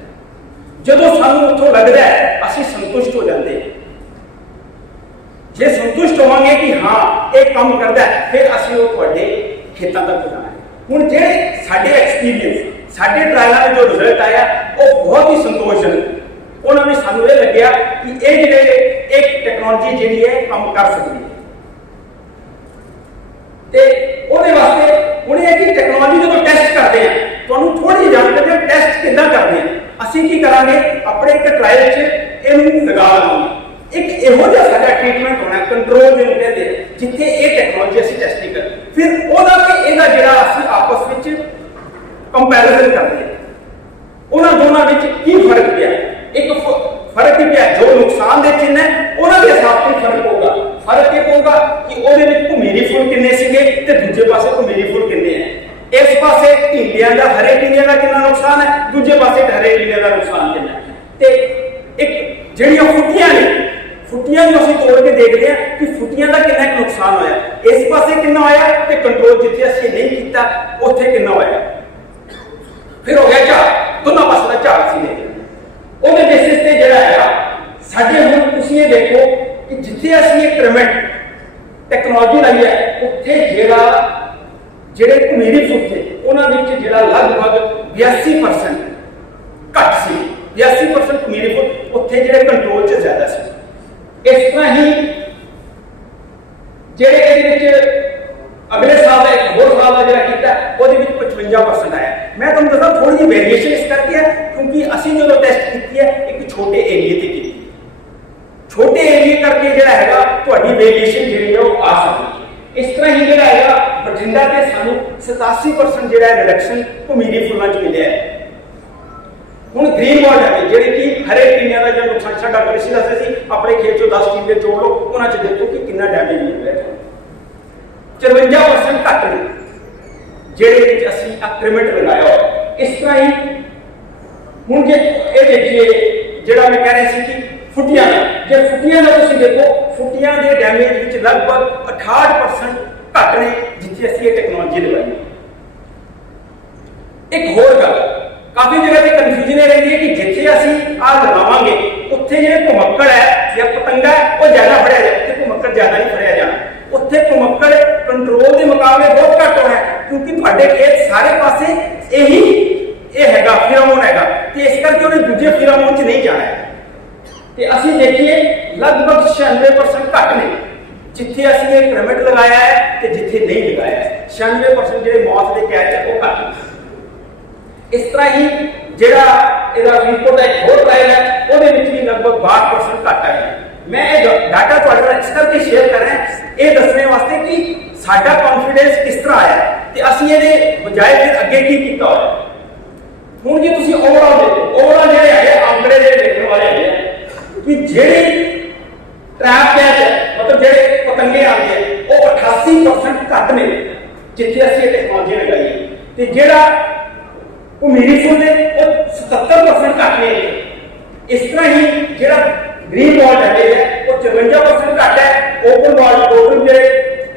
ਜਦੋਂ ਸਾਨੂੰ ਉੱਥੋਂ ਲੱਗਦਾ ਹੈ ਅਸੀਂ ਸੰਤੁਸ਼ਟ ਹੋ ਜਾਂਦੇ ਹਾਂ। ਜੇ ਸੰਤੁਸ਼ਟ ਹੋਵਾਂਗੇ ਕਿ ਹਾਂ ਇਹ ਕੰਮ ਕਰਦਾ ਹੈ ਫਿਰ ਅਸੀਂ ਉਹ ਤੁਹਾਡੇ ਖੇਤਾਂ ਤੱਕ ਪਹੁੰਚਾਉਣਾ ਹੈ। ਹੁਣ ਜਿਹੜੇ ਸਾਡੇ ਐਕਸਪੀਰੀਅੰਸ ਸਾਡੇ ਟ੍ਰਾਇਲਾਂ ਦਾ ਜੋ ਰਿਜ਼ਲਟ ਆਇਆ ਉਹ ਬਹੁਤ ਹੀ ਸੰਤੋਸ਼ਜਨਕ। ਉਹਨਾਂ ਨੇ ਸਾਨੂੰ ਇਹ ਲੱਗਿਆ ਕਿ ਇਹ ਜਿਹੜੇ ਇੱਕ ਟੈਕਨੋਲੋਜੀ ਜਿਹੜੀ ਹੈ ਕੰਮ ਕਰ ਸਕਦੀ ਹੈ ਤੇ ਉਹਦੇ ਵਾਸਤੇ ਹੁਣ ਇਹ ਕਿ ਟੈਕਨੋਲੋਜੀ ਜਦੋਂ ਟੈਸਟ ਕਰਦੇ ਆ ਤੁਹਾਨੂੰ ਥੋੜੀ ਜਾਣਕਾਰੀ ਹੈ ਟੈਸਟ ਕਿੱਦਾਂ ਕਰਦੇ ਆ। ਅਸੀਂ ਕੀ ਕਰਾਂਗੇ ਆਪਣੇ ਇੱਕ ਟ੍ਰਾਇਲ 'ਚ ਇਹਨੂੰ ਲਗਾ ਲਵਾਂਗੇ। ਇੱਕ ਇਹੋ ਜਿਹਾ ਸਾਡਾ ਟ੍ਰੀਟਮੈਂਟ ਹੋਣਾ ਕੰਟਰੋਲ ਜਿਹਨੂੰ ਕਹਿੰਦੇ ਆ ਜਿੱਥੇ ਇਹ ਟੈਕਨੋਲੋਜੀ ਅਸੀਂ ਟੈਸਟਿੰਗ ਕਰ ਫਿਰ ਉਹਦਾ ਤੇ ਇਹਦਾ ਜਿਹੜਾ ਅਸੀਂ ਆਪਸ ਵਿੱਚ ਕੰਪੈਰੀਜ਼ਨ ਕਰਦੇ ਆ ਉਹਨਾਂ ਦੋਨਾਂ ਵਿੱਚ ਕੀ ਫਰਕ ਪਿਆ। ਇੱਕ ਫਰਕ ਹੀ ਪਿਆ ਜੋ ਨੁਕਸਾਨ ਦੇ ਚਿੰਨ੍ਹ ਹੈ ਉਹਨਾਂ ਦੇ ਹਿਸਾਬ ਨਾਲ ਫਰਕ ਹੋਊਗਾ। ਫਰਕ ਇਹ ਹੋਊਗਾ ਕਿ ਉਹਦੇ ਵਿੱਚ ਘੁਮੇਰੀ ਫੁੱਲ ਕਿੰਨੇ ਸੀਗੇ ਤੇ ਦੂਜੇ ਪਾਸੇ ਘੁਮੇਰੀ ਫੁੱਲ ਕਿੰਨੇ ਹੈ। ਇਸ ਪਾਸੇ ਢੀਂਗਿਆਂ ਦਾ ਹਰੇ ਟੀਨੇ ਦਾ ਕਿੰਨਾ ਨੁਕਸਾਨ ਹੈ ਦੂਜੇ ਪਾਸੇ ਹਰੇ ਟੀਨੇ ਦਾ ਨੁਕਸਾਨ ਕਿੰਨਾ ਹੈ। ਤੇ ਇੱਕ ਜਿਹੜੀਆਂ ਫੁੱਟੀਆਂ ਨੇ ਫੁੱਟੀਆਂ ਨੂੰ ਅਸੀਂ ਤੋੜ ਕੇ ਦੇਖਦੇ ਹਾਂ ਕਿ ਫੁੱਟੀਆਂ ਦਾ ਕਿੰਨਾ ਕੁ ਨੁਕਸਾਨ ਹੋਇਆ ਇਸ ਪਾਸੇ ਕਿੰਨਾ ਹੋਇਆ ਤੇ ਕੰਟਰੋਲ ਜਿੱਥੇ ਅਸੀਂ ਨਹੀਂ ਕੀਤਾ ਉੱਥੇ ਕਿੰਨਾ ਹੋਇਆ। ਫਿਰ ਹੋ ਗਿਆ ਝਾੜ ਦੋਨਾਂ ਪਾਸੇ ਦਾ ਝਾੜ ਸੀ ਨੇ ਉਹਦੇ ਬੇਸਿਸ ਤੇ ਜਿਹੜਾ ਹੈਗਾ ਸਾਡੇ ਹੁਣ ਤੁਸੀਂ ਇਹ ਦੇਖੋ ਕਿ ਜਿੱਥੇ ਅਸੀਂ ਇਹ ਪਿਰਾਮਿਡ ਟੈਕਨੋਲੋਜੀ ਲਾਈ ਹੈ ਉੱਥੇ ਜਿਹੜੇ ਘੁਮੇਰੀ ਫੁੱਲ ਥੇ ਉਹਨਾਂ ਵਿੱਚ ਜਿਹੜਾ ਲਗਭਗ 82% ਘੱਟ ਸੀ 82% ਘੁਮੇਰੀ ਫੁੱਲ ਉੱਥੇ ਜਿਹੜੇ ਕੰਟਰੋਲ 'ਚ ਜ਼ਿਆਦਾ ਸੀ। ਇਸ ਤਰ੍ਹਾਂ ਹੀ ਜਿਹੜੇ ਇਹਦੇ ਵਿੱਚ ਅਗਲੇ ਸਾਲ ਦਾ ਇੱਕ ਹੋਰ ਸਾਲ ਦਾ ਜਿਹੜਾ ਕੀਤਾ ਉਹਦੇ ਵਿੱਚ 55% ਆਇਆ। ਮੈਂ ਤੁਹਾਨੂੰ ਦੱਸਾਂ ਥੋੜੀ ਜਿਹੀ ਵੇਰੀਏਸ਼ਨ ਇਸ ਕਰਕੇ ਹੈ ਕਿਉਂਕਿ ਅਸੀਂ ਜਦੋਂ ਟੈਸਟ ਕੀਤੀ ਹੈ ਇੱਕ ਛੋਟੇ ਏਰੀਏ ਤੇ ਕੀਤੀ ਛੋਟੇ ਏਰੀਏ ਕਰਕੇ ਜਿਹੜਾ ਹੈਗਾ ਤੁਹਾਡੀ ਵੇਰੀਏਸ਼ਨ ਜਿਹੜੀ ਹੈ ਉਹ ਆ ਸਕਦੀ ਹੈ। ਇਸ ਤਰ੍ਹਾਂ ਹੀ ਜਿਹੜਾ ਹੈਗਾ ਬਠਿੰਡਾ ਤੇ ਸਾਨੂੰ 87% ਜਿਹੜਾ ਰਿਡਕਸ਼ਨ ਘੁਮੇਰੀ ਫੁੱਲਾਂ 'ਚ ਮਿਲਿਆ ਹੈ। ਹੁਣ ਗ੍ਰੀਨ ਵਾਲ ਹੈ ਜਿਹੜੇ ਕਿ ਹਰੇ ਟੀਨਿਆਂ ਦਾ ਜਿਹੜਾ ਨੁਕਸਾਨ ਸਾਡਾ ਕ੍ਰਿਸ਼ੀ ਦੱਸਦੇ ਸੀ ਆਪਣੇ ਖੇਤ 'ਚੋਂ 10 ਟੀਨੇ ਚੋੜ ਲਓ ਉਹਨਾਂ 'ਚ ਦੇਖੋ ਕਿ ਕਿੰਨਾ ਡੈਮੇਜ ਹੋ ਰਿਹਾ ਹੈ। 54% ਘੱਟ ਨੇ ਜਿਹੜੇ ਵਿੱਚ ਅਸੀਂ ਐਕਰੀਮੈਂਟ ਲਗਾਇਆ ਹੋਇਆ। ਇਸ ਤਰ੍ਹਾਂ ਹੀ ਹੁਣ ਜੇ ਇਹ ਦੇਖੀਏ ਜਿਹੜਾ ਮੈਂ ਕਹਿ ਰਿਹਾ ਸੀ ਕਿ ਫੁੱਟੀਆਂ ਦਾ ਜੇ ਫੁੱਟੀਆਂ ਦਾ ਤੁਸੀਂ ਦੇਖੋ ਫੁੱਟੀਆਂ ਦੇ ਡੈਮੇਜ ਵਿੱਚ ਲਗਭਗ 68% ਘੱਟ ਨੇ ਜਿੱਥੇ ਅਸੀਂ ਇਹ ਟੈਕਨੋਲੋਜੀ ਲਗਾਈ। ਇੱਕ ਹੋਰ ਗੱਲ ਕਾਫੀ ਜਗ੍ਹਾ ਤੇ ਕਨਫਿਊਜ਼ਨ ਇਹ ਰਹਿੰਦੀ ਹੈ ਕਿ ਜਿੱਥੇ ਅਸੀਂ ਆਹ ਲਗਾਵਾਂਗੇ ਉੱਥੇ ਜਿਹੜੇ ਭੁਮੱਕੜ ਹੈ ਜਾਂ ਪਤੰਗਾ ਉਹ ਜ਼ਿਆਦਾ ਫੜਿਆ ਜਾਏ ਉੱਥੇ ਭੁਮੱਕੜ ਜ਼ਿਆਦਾ ਨਹੀਂ ਫੜਿਆ ਜਾਣਾ। ਉੱਥੇ ਭੁਮੱਕੜ ਕੰਟਰੋਲ ਦੇ ਮੁਕਾਬਲੇ ਬਹੁਤ ਘੱਟ ਹੋਣਾ ਕਿਉਂਕਿ ਤੁਹਾਡੇ ਖੇਤ ਸਾਰੇ ਪਾਸੇ ਇਹ ਹੈਗਾ ਫਿਰਾਮੋਨ ਹੈਗਾ ਤੇ ਇਸ ਕਰਕੇ ਉਹਨੇ ਦੂਜੇ ਫਿਰਾਮੋਨ 'ਚ ਨਹੀਂ ਜਾਣਾ ਹੈ। ਤੇ ਅਸੀਂ ਦੇਖੀਏ ਲਗਭਗ 96% ਘੱਟ ਨੇ ਜਿੱਥੇ ਅਸੀਂ ਇਹ ਪਿਰਾਮਿਡ ਲਗਾਇਆ ਹੈ ਤੇ ਜਿੱਥੇ ਨਹੀਂ ਲਗਾਇਆ ਹੈ। 96% ਜਿਹੜੇ ਮੌਤ ਦੇ ਕੈਚ ਹੈ ਉਹ ਘੱਟ ਨੇ। ਇਸ ਤਰ੍ਹਾਂ ਹੀ ਜਿਹੜਾ ਇਹਦਾ ਰਿਪੋਰਟ ਹੈ ਹੋਰ ਟ੍ਰਾਇਲ ਹੈ ਉਹਦੇ ਵਿੱਚ ਵੀ ਲਗਭਗ 62% ਘੱਟ ਹੈ। ਮੈਂ ਇਹ ਡਾਟਾ ਤੁਹਾਡੇ ਨਾਲ ਇਸ ਕਰਕੇ ਸ਼ੇਅਰ ਕਰ ਰਿਹਾ ਇਹ ਦੱਸਣ ਵਾਸਤੇ ਕਿ ਸਾਡਾ ਕੌਨਫੀਡੈਂਸ ਕਿਸ ਤਰ੍ਹਾਂ ਆਇਆ ਤੇ ਅਸੀਂ ਇਹਦੇ ਬਜਾਏ ਫਿਰ ਅੱਗੇ ਕੀ ਕੀਤਾ ਹੋਇਆ। ਹੁਣ ਜੇ ਤੁਸੀਂ ਓਵਰਆਲ ਦੇਖੋ ਓਵਰਆਲ ਜਿਹੜੇ ਹੈਗੇ ਅੰਕੜੇ ਦੇ ਦੇਖਣ ਵਾਲੇ ਹੈਗੇ ਕਿ ਜਿਹੜੀ ਟ੍ਰੈਪ ਕੈਚ ਹੈ ਮਤਲਬ ਜਿਹੜੇ ਪਤੰਗੇ ਆਉਂਦੇ ਆ ਉਹ 88% ਘੱਟ ਨੇ ਜਿੱਥੇ ਅਸੀਂ ਇਹ ਟੈਕਨੋਲੋਜੀ ਲਗਾਈ ਹੈ ਤੇ ਜਿਹੜਾ ਘੁਮੇਰੀ ਫੁੱਲ ਨੇ ਉਹ 77% ਘੱਟ ਨੇ। ਇਸ ਤਰ੍ਹਾਂ ਹੀ ਜਿਹੜਾ ਗ੍ਰੀਨ ਵਾਲ ਹੈਗੇ ਹੈ ਉਹ 54% ਘੱਟ ਹੈ। ਓਪਨ ਵਾਲ ਟੋਟਲ ਜਿਹੜੇ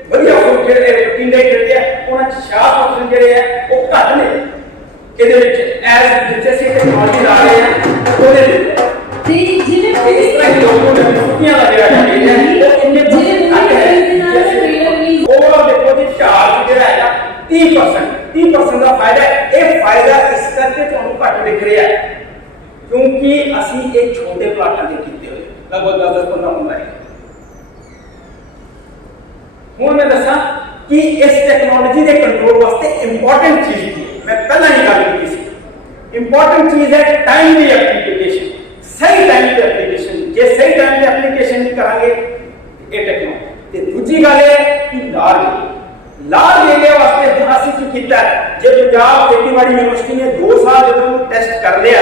ਵਧੀਆ ਫੁੱਲ ਜਿਹੜੇ ਪਿੰਡੇ ਜਿਹੜੇ ਆ ਉਹਨਾਂ 'ਚ 66% ਜਿਹੜੇ ਹੈ ਉਹ ਘੱਟ ਨੇ। ਇਹਦੇ ਵਿੱਚ ਐਸ ਜਿੱਥੇ ਅਸੀਂ ਟੈਕਨੋਲੋਜੀ ਲਾ ਰਹੇ ਹਾਂ ਉਹਦੇ ਵਿੱਚ ਜਿਵੇਂ ਇਸ ਤਰ੍ਹਾਂ ਹੀ ਲੋਕਾਂ ਨੇ ਫੁੱਟੀਆਂ ਦਾ ਜਿਹੜਾ ਹੈ ਉਹ ਇੰਨੇ ਘੱਟ ਹੈ। ਓਵਰਆਲ ਦੇਖੋ ਜੀ ਝਾੜ ਜਿਹੜਾ ਹੈਗਾ 30% ਦਾ ਫਾਇਦਾ ਹੈ। ਇਹ ਫਾਇਦਾ ਇਸ ਕਰਕੇ ਤੁਹਾਨੂੰ ਘੱਟ ਦਿਖ ਰਿਹਾ ਹੈ ਕਿਉਂਕਿ ਅਸੀਂ ਇਹ ਛੋਟੇ ਪਲਾਟਾਂ ਦੇ ਕੀਤੇ ਹੋਏ ਲਗਭਗ 10-15 ਹੁਣ ਮੈਂ ਦੱਸਾਂ ਕਿ ਇਸ ਟੈਕਨੋਲੋਜੀ ਦੇ ਕੰਟਰੋਲ ਵਾਸਤੇ ਇੰਪੋਰਟੈਂਟ ਚੀਜ਼ ਕੀ ਹੈ। ਮੈਂ ਪਹਿਲਾਂ ਹੀ ਗੱਲ ਕੀਤੀ ਸੀ ਇੰਪੋਰਟੈਂਟ ਚੀਜ਼ ਹੈ ਟਾਈਮ ਦੀ ਐਪਲੀਕੇਸ਼ਨ। ਸਹੀ ਟਾਈਮ ਤੇ ਐਪਲੀਕੇਸ਼ਨ ਜੇ ਸਹੀ ਟਾਈਮ ਤੇ ਐਪਲੀਕੇਸ਼ਨ करांगे ये टेक्नोलॉजी। ते दूजी गल है कि लार्ज एरिया वास्ते हुण असीं की कीता जे पंजाब खेतीबाड़ी यूनिवर्सिटी ने 2 साल जो टेस्ट कर लिया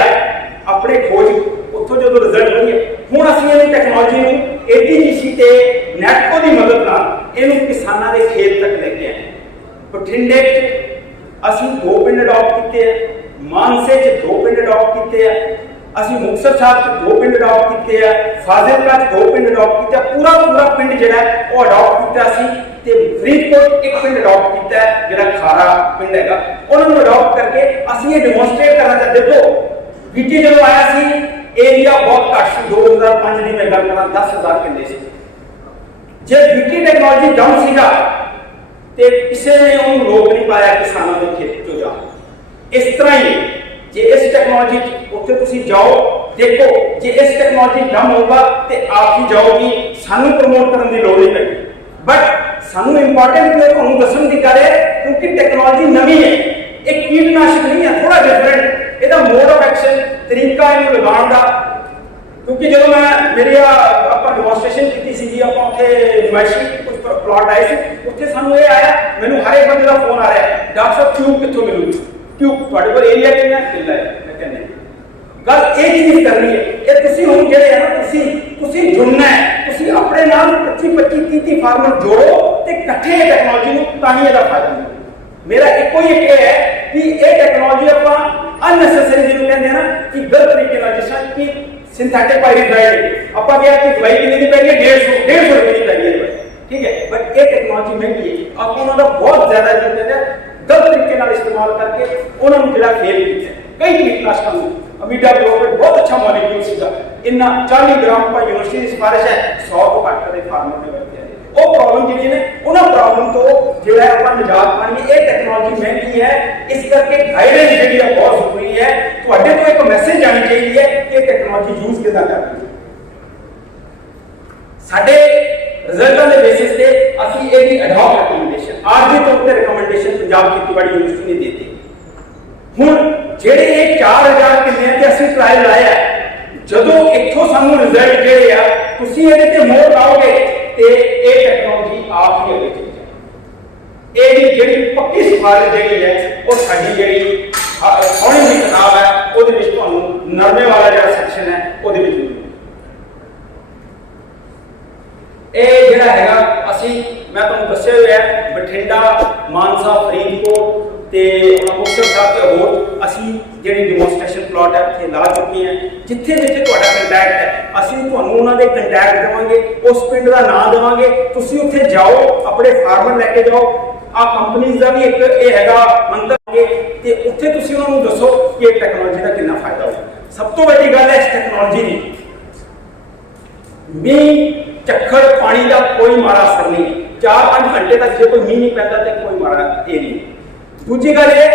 अपने खोज उत्थों जो रिजल्ट वधिया हुण असीं इह टेक्नोलॉजी नूं ATGC ते नैटको की मदद नाल इहनूं किसानां दे खेत तक लेके आए। बठिंडे असीं 2 पिंड अडॉप्ट कीते हैं, मानसे च 2 पिंड अडॉप्ट कीते हैं, असीं मुक्तसर साहब च 2 पिंड अडॉप्ट कीते हैं, फाजिलका च 2 पिंड अडॉप्ट कीते, पूरा पिंड जिहड़ा है वो अडॉप्ट कीता सी ते फरीदकोट 1 पिंड अडॉप्ट कीता है जिहड़ा खारा पिंड हैगा उन्हां नूं अडॉप्ट करके असीं ये डेमोनस्ट्रेट करना चाहते। देखो बीटी जदों आया सी एरिया बहुत घट सी 2005 दी मैं गल करा 10,000 किले सी। जे बीटी टेक्नोलॉजी डाउन सीगा ते किसी ने उन्होंने रोक नहीं पाया किसानों के खेत चो जा। इस तरह ही जे इस टेक्नोलॉजी उत्थे तुसीं जाओ देखो जे इस टेक्नोलॉजी डम होगा तो आप ही जाओगी, सानू प्रमोट करने की लोड़ नहीं पैगी। बट सानू इंपॉर्टेंट मैं तुहानू दस्सण दी गल है क्योंकि टेक्नोलॉजी नवी है, एक कीटनाशक नहीं है, थोड़ा डिफरेंट ਇਹਦਾ मोड ऑफ एक्शन तरीका इहनूं लगाउण दा। क्योंकि जो मैं मेरी ਆਪਾਂ ਡੈਮੋਨਸਟ੍ਰੇਸ਼ਨ ਕੀਤੀ ਸੀਗੀ ਆਪਾਂ ਉੱਥੇ ਨੁਮਾਇਸ਼ੀ ਕੁਝ ਪਲਾਟ ਆਏ ਸੀ ਉੱਥੇ ਸਾਨੂੰ ਇਹ ਆਇਆ ਮੈਨੂੰ ਹਰ ਇੱਕ ਬੰਦੇ ਦਾ ਫੋਨ ਆ ਰਿਹਾ ਡਾਕਟਰ ਸਾਹਿਬ ਕਿਊਬ ਕਿੱਥੋਂ ਮਿਲੂ ਕਿਊਬ ਤੁਹਾਡੇ ਕੋਲ ਏਰੀਆ ਕਿੰਨਾ ਕਿੱਲਾ ਹੈ। ਮੈਂ ਕਹਿੰਦਾ ਗੱਲ ਇਹ ਚੀਜ਼ ਕਰਨੀ ਹੈ ਇਹ ਤੁਸੀਂ ਹੁਣ ਜਿਹੜੇ ਹੈ ਨਾ ਤੁਸੀਂ ਜੁੜਨਾ ਹੈ, ਤੁਸੀਂ ਆਪਣੇ ਨਾਲ 25-30 ਫਾਰਮਰ ਜੋੜੋ ਤੇ ਇਕੱਠੇ ਟੈਕਨੋਲੋਜੀ ਨੂੰ ਤਾਂ ਹੀ ਇਹਦਾ ਫਾਇਦਾ ਮਿਲੇਗਾ। मेरा एको ही एक है कि ये टेक्नोलॉजी आप अननेसेसरी जिन्होंने कहते हैं ना कि गलत तरीके से जिस तरह की सिंथेटिक पायरिथ्राइड आप क्या कि दवाई कितनी की पैगी 150 रुपए की पैगी है, ठीक है। बट ये टेक्नोलॉजी महंगी है, आप उन्होंने बहुत ज्यादा जो कहते हैं गलत तरीके से इस्तेमाल करके उन्होंने जो फेल किया कई कीटनाशकों में अमीडा ग्लोबेट बहुत अच्छा मॉलिक्यूल सीगा इन्ना 40 ग्राम पर यूनिवर्सिटी की सिफारिश है 100 तो घट के फार्मर ने वरत्या वो प्रॉब्लम जी ने उन्होंने प्रॉब्लम तो जो है अपना निजात पानी ये टेक्नोलॉजी महंगी है इस करके गाइडेंस जी है बहुत जरूरी है। तो एक मैसेज आनी चाहिए कि टेक्नोलॉजी यूज कितना करनी साडे रिजल्टां दे बेसिस पे ਅਸੀਂ ਇਹਦੀ ਅਡਾਪਟ ਰਿਕਮੈਂਡੇਸ਼ਨ ਆਰਜੀ ਤੌਰ ਤੇ ਰਿਕਮੈਂਡੇਸ਼ਨ ਪੰਜਾਬ ਖੇਤੀਬਾੜੀ ਯੂਨੀਵਰਸਿਟੀ ਨੇ ਦਿੱਤੀ। ਹੁਣ ਜਿਹੜੇ ਇਹ 4000 ਕਿੱਲਿਆਂ ਤੇ ਅਸੀਂ ਟ੍ਰਾਇਲ ਲਾਇਆ ਜਦੋਂ ਇੱਥੋਂ ਸਾਨੂੰ ਰਿਜ਼ਲਟ ਜਿਹੜੇ ਆ ਤੁਸੀਂ ਇਹਦੇ ਤੇ ਮੋਹਰ ਲਾਓਗੇ ਤੇ ਇਹ ਟੈਕਨੋਲੋਜੀ ਆਪ ਹੀ ਅੱਗੇ ਚੱਲ ਜਾਏਗੀ। ਇਹ ਜਿਹੜੀ ਪੱਕੀ ਸਿਫਾਰਿਸ਼ ਜਿਹੜੀ ਹੈ ਉਹ ਸਾਡੀ ਜਿਹੜੀ ਸੋਹਣੀ ਜਿਹੀ ਕਿਤਾਬ ਹੈ ਉਹਦੇ ਵਿੱਚ ਤੁਹਾਨੂੰ ਨਰਮੇ ਵਾਲਾ ਜਿਹੜਾ ਸੈਕਸ਼ਨ ਹੈ ਉਹਦੇ ਵਿੱਚ ਮਿਲੇਗਾ। ਇਹ ਜਿਹੜਾ ਹੈਗਾ ਅਸੀਂ ਮੈਂ ਤੁਹਾਨੂੰ ਦੱਸਿਆ ਹੋਇਆ ਬਠਿੰਡਾ ਮਾਨਸਾ ਫਰੀਦਕੋਟ ਤੇ ਮੁਕਤਸਰ ਸਾਹਿਬ ਤੇ ਹੋਰ ਅਸੀਂ ਜਿਹੜੀ ਡੈਮੋਨਸਟ੍ਰੇਸ਼ਨ ਪਲਾਟ ਹੈ ਉੱਥੇ ਲਾ ਚੁੱਕੇ ਹਾਂ। ਜਿੱਥੇ ਜਿੱਥੇ ਤੁਹਾਡਾ ਕੰਟੈਕਟ ਹੈ ਅਸੀਂ ਤੁਹਾਨੂੰ ਉਹਨਾਂ ਦੇ ਕੰਟੈਕਟ ਦੇਵਾਂਗੇ, ਉਸ ਪਿੰਡ ਦਾ ਨਾਮ ਦੇਵਾਂਗੇ, ਤੁਸੀਂ ਉੱਥੇ ਜਾਓ ਆਪਣੇ ਫਾਰਮਰ ਲੈ ਕੇ ਜਾਓ। ਆ ਕੰਪਨੀਆਂ ਦਾ ਵੀ ਇੱਕ ਇਹ ਹੈਗਾ ਮੰਤਵ ਹੈ ਤੇ ਉੱਥੇ ਤੁਸੀਂ ਉਹਨਾਂ ਨੂੰ ਦੱਸੋ ਕਿ ਇਹ ਟੈਕਨੋਲੋਜੀ ਦਾ ਕਿੰਨਾ ਫਾਇਦਾ ਹੋਊ। ਸਭ ਤੋਂ ਵੱਡੀ ਗੱਲ ਹੈ ਇਸ ਟੈਕਨੋਲੋਜੀ ਦੀ ਮੀਂਹ ਝੱਖੜ ਪਾਣੀ ਦਾ ਕੋਈ ਮਾੜਾ ਅਸਰ ਨਹੀਂ। 4-5 ਘੰਟੇ ਤੱਕ ਜੇ ਕੋਈ ਮੀਂਹ ਨਹੀਂ ਪੈਂਦਾ ਤੇ ਕੋਈ ਮਾੜਾ ਇਹ ਨਹੀਂ। दूसरी गल ये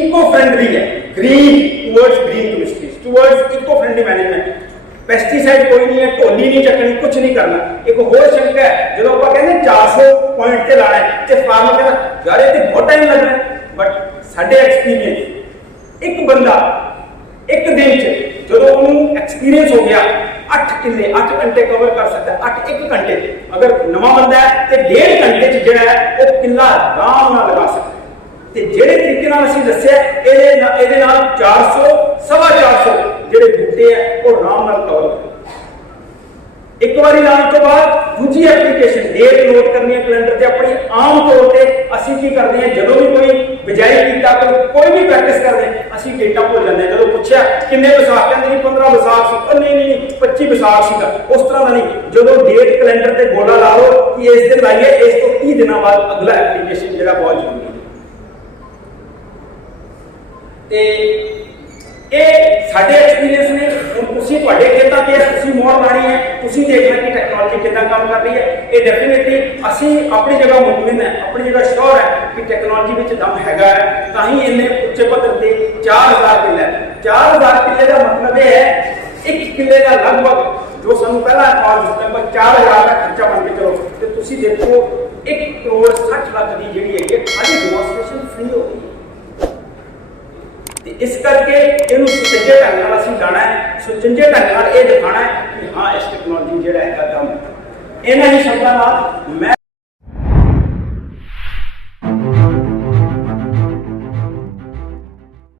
इको फ्रेंडली है, green towards green chemistry towards eco friendly management. Pesticide कोई नहीं है, ढोली नहीं चकनी, कुछ नहीं करना। एक होर शंका है जो आप कहते 400 पॉइंट से लाना है तो फार्मर कहना यार ये बहुत टाइम लगना है। बट साडे एक्सपीरियंस एक बंदा एक दिन जो एक्सपीरियंस हो गया 8 किले 8 घंटे कवर कर सकता है। 8 घंटे अगर नवा बंदा है तो 1.5 घंटे जो है वो किला आराम लगा सकता है। ਤੇ ਜਿਹੜੇ ਤਰੀਕੇ ਨਾਲ ਅਸੀਂ ਦੱਸਿਆ ਇਹਦੇ ਨਾਲ 400 450 ਜਿਹੜੇ ਬੂਟੇ ਆ ਉਹ ਆਰਾਮ ਨਾਲ ਕਵਰ ਹੋ। ਇੱਕ ਵਾਰੀ ਲਾਉਣ ਤੋਂ ਬਾਅਦ ਦੂਜੀ ਐਪਲੀਕੇਸ਼ਨ ਡੇਟ ਨੋਟ ਕਰਨੀ ਹੈ ਕੈਲੰਡਰ ਤੇ ਆਪਣੀ। ਆਮ ਤੌਰ ਤੇ ਅਸੀਂ ਕੀ ਕਰਦੇ ਹਾਂ ਜਦੋਂ ਵੀ ਕੋਈ ਬਿਜਾਈ ਕੀਤਾ ਕੋਈ ਵੀ ਪ੍ਰੈਕਟਿਸ ਕਰਦੇ ਅਸੀਂ ਡੇਟਾ ਭੁੱਲ ਜਾਂਦੇ ਹਾਂ। ਜਦੋਂ ਪੁੱਛਿਆ ਕਿੰਨੇ ਵਿਸਾਖ ਕਹਿੰਦੇ ਨਹੀਂ 15 ਵਿਸਾਖ ਸੀ, ਨਹੀਂ 25 ਵਿਸਾਖ ਸੀਗਾ। ਉਸ ਤਰ੍ਹਾਂ ਦਾ ਨਹੀਂ, ਜਦੋਂ ਡੇਟ ਕੈਲੰਡਰ ਤੇ ਗੋਲਾ ਲਾ ਲਓ ਕਿ ਇਸ ਦਿਨ ਲਾਈਏ ਇਸ ਤੋਂ 30 ਦਿਨਾਂ ਬਾਅਦ ਅਗਲਾ ਐਪਲੀਕੇਸ਼ਨ ਜਿਹੜਾ ਬਹੁਤ ਜ਼ਰੂਰੀ ਹੈ। ਤੇ ਇਹ ਸਾਡੇ ਐਕਸਪੀਰੀਅੰਸ ਨੇ। ਹੁਣ ਤੁਸੀਂ ਤੁਹਾਡੇ ਖੇਤਾਂ 'ਤੇ ਤੁਸੀਂ ਮੋਹਰ ਮਾਰੀ ਹੈ, ਤੁਸੀਂ ਦੇਖਣਾ ਕਿ ਟੈਕਨੋਲੋਜੀ ਕਿੱਦਾਂ ਕੰਮ ਕਰ ਰਹੀ ਹੈ। ਇਹ ਡੈਫੀਨੇਟਲੀ ਅਸੀਂ ਆਪਣੀ ਜਗ੍ਹਾ ਮੁਤਮਿਨ ਹੈ, ਆਪਣੀ ਜਗ੍ਹਾ ਸ਼ੋਰ ਹੈ ਕਿ ਟੈਕਨੋਲੋਜੀ ਵਿੱਚ ਦਮ ਹੈਗਾ ਹੈ, ਤਾਂ ਹੀ ਇੰਨੇ ਉੱਚੇ ਪੱਧਰ ਤੇ 4000 ਕਿੱਲੇ 4000 ਕਿੱਲੇ ਦਾ ਮਤਲਬ ਇਹ ਹੈ 1 ਕਿੱਲੇ ਦਾ ਲਗਭਗ ਜੋ ਸਾਨੂੰ ਪਹਿਲਾਂ ਕਾਲ ਲਗਭਗ 4000 ਦਾ ਖਰਚਾ ਬਣ ਕੇ ਚਲੋ ਤੇ ਤੁਸੀਂ ਦੇਖੋ 1 ਕਰੋੜ 60 ਲੱਖ ਦੀ ਜਿਹੜੀ ਹੈਗੀ ਖਾਲੀ ਡੈਮੋਨਸਟ੍ਰੇਸ਼ਨ ਫ੍ਰੀ ਹੋ ਗਈ। इस करके इन्हों सुचंजे ढंग नाल असीं जाना है, सुचंजे ढंग नाल ये दिखाना है कि हाँ इस टेक्नोलॉजी जिहड़ा है दम ਇਹਨਾਂ ਹੀ ਸ਼ਬਦਾਂ ਨਾਲ ਮੈਂ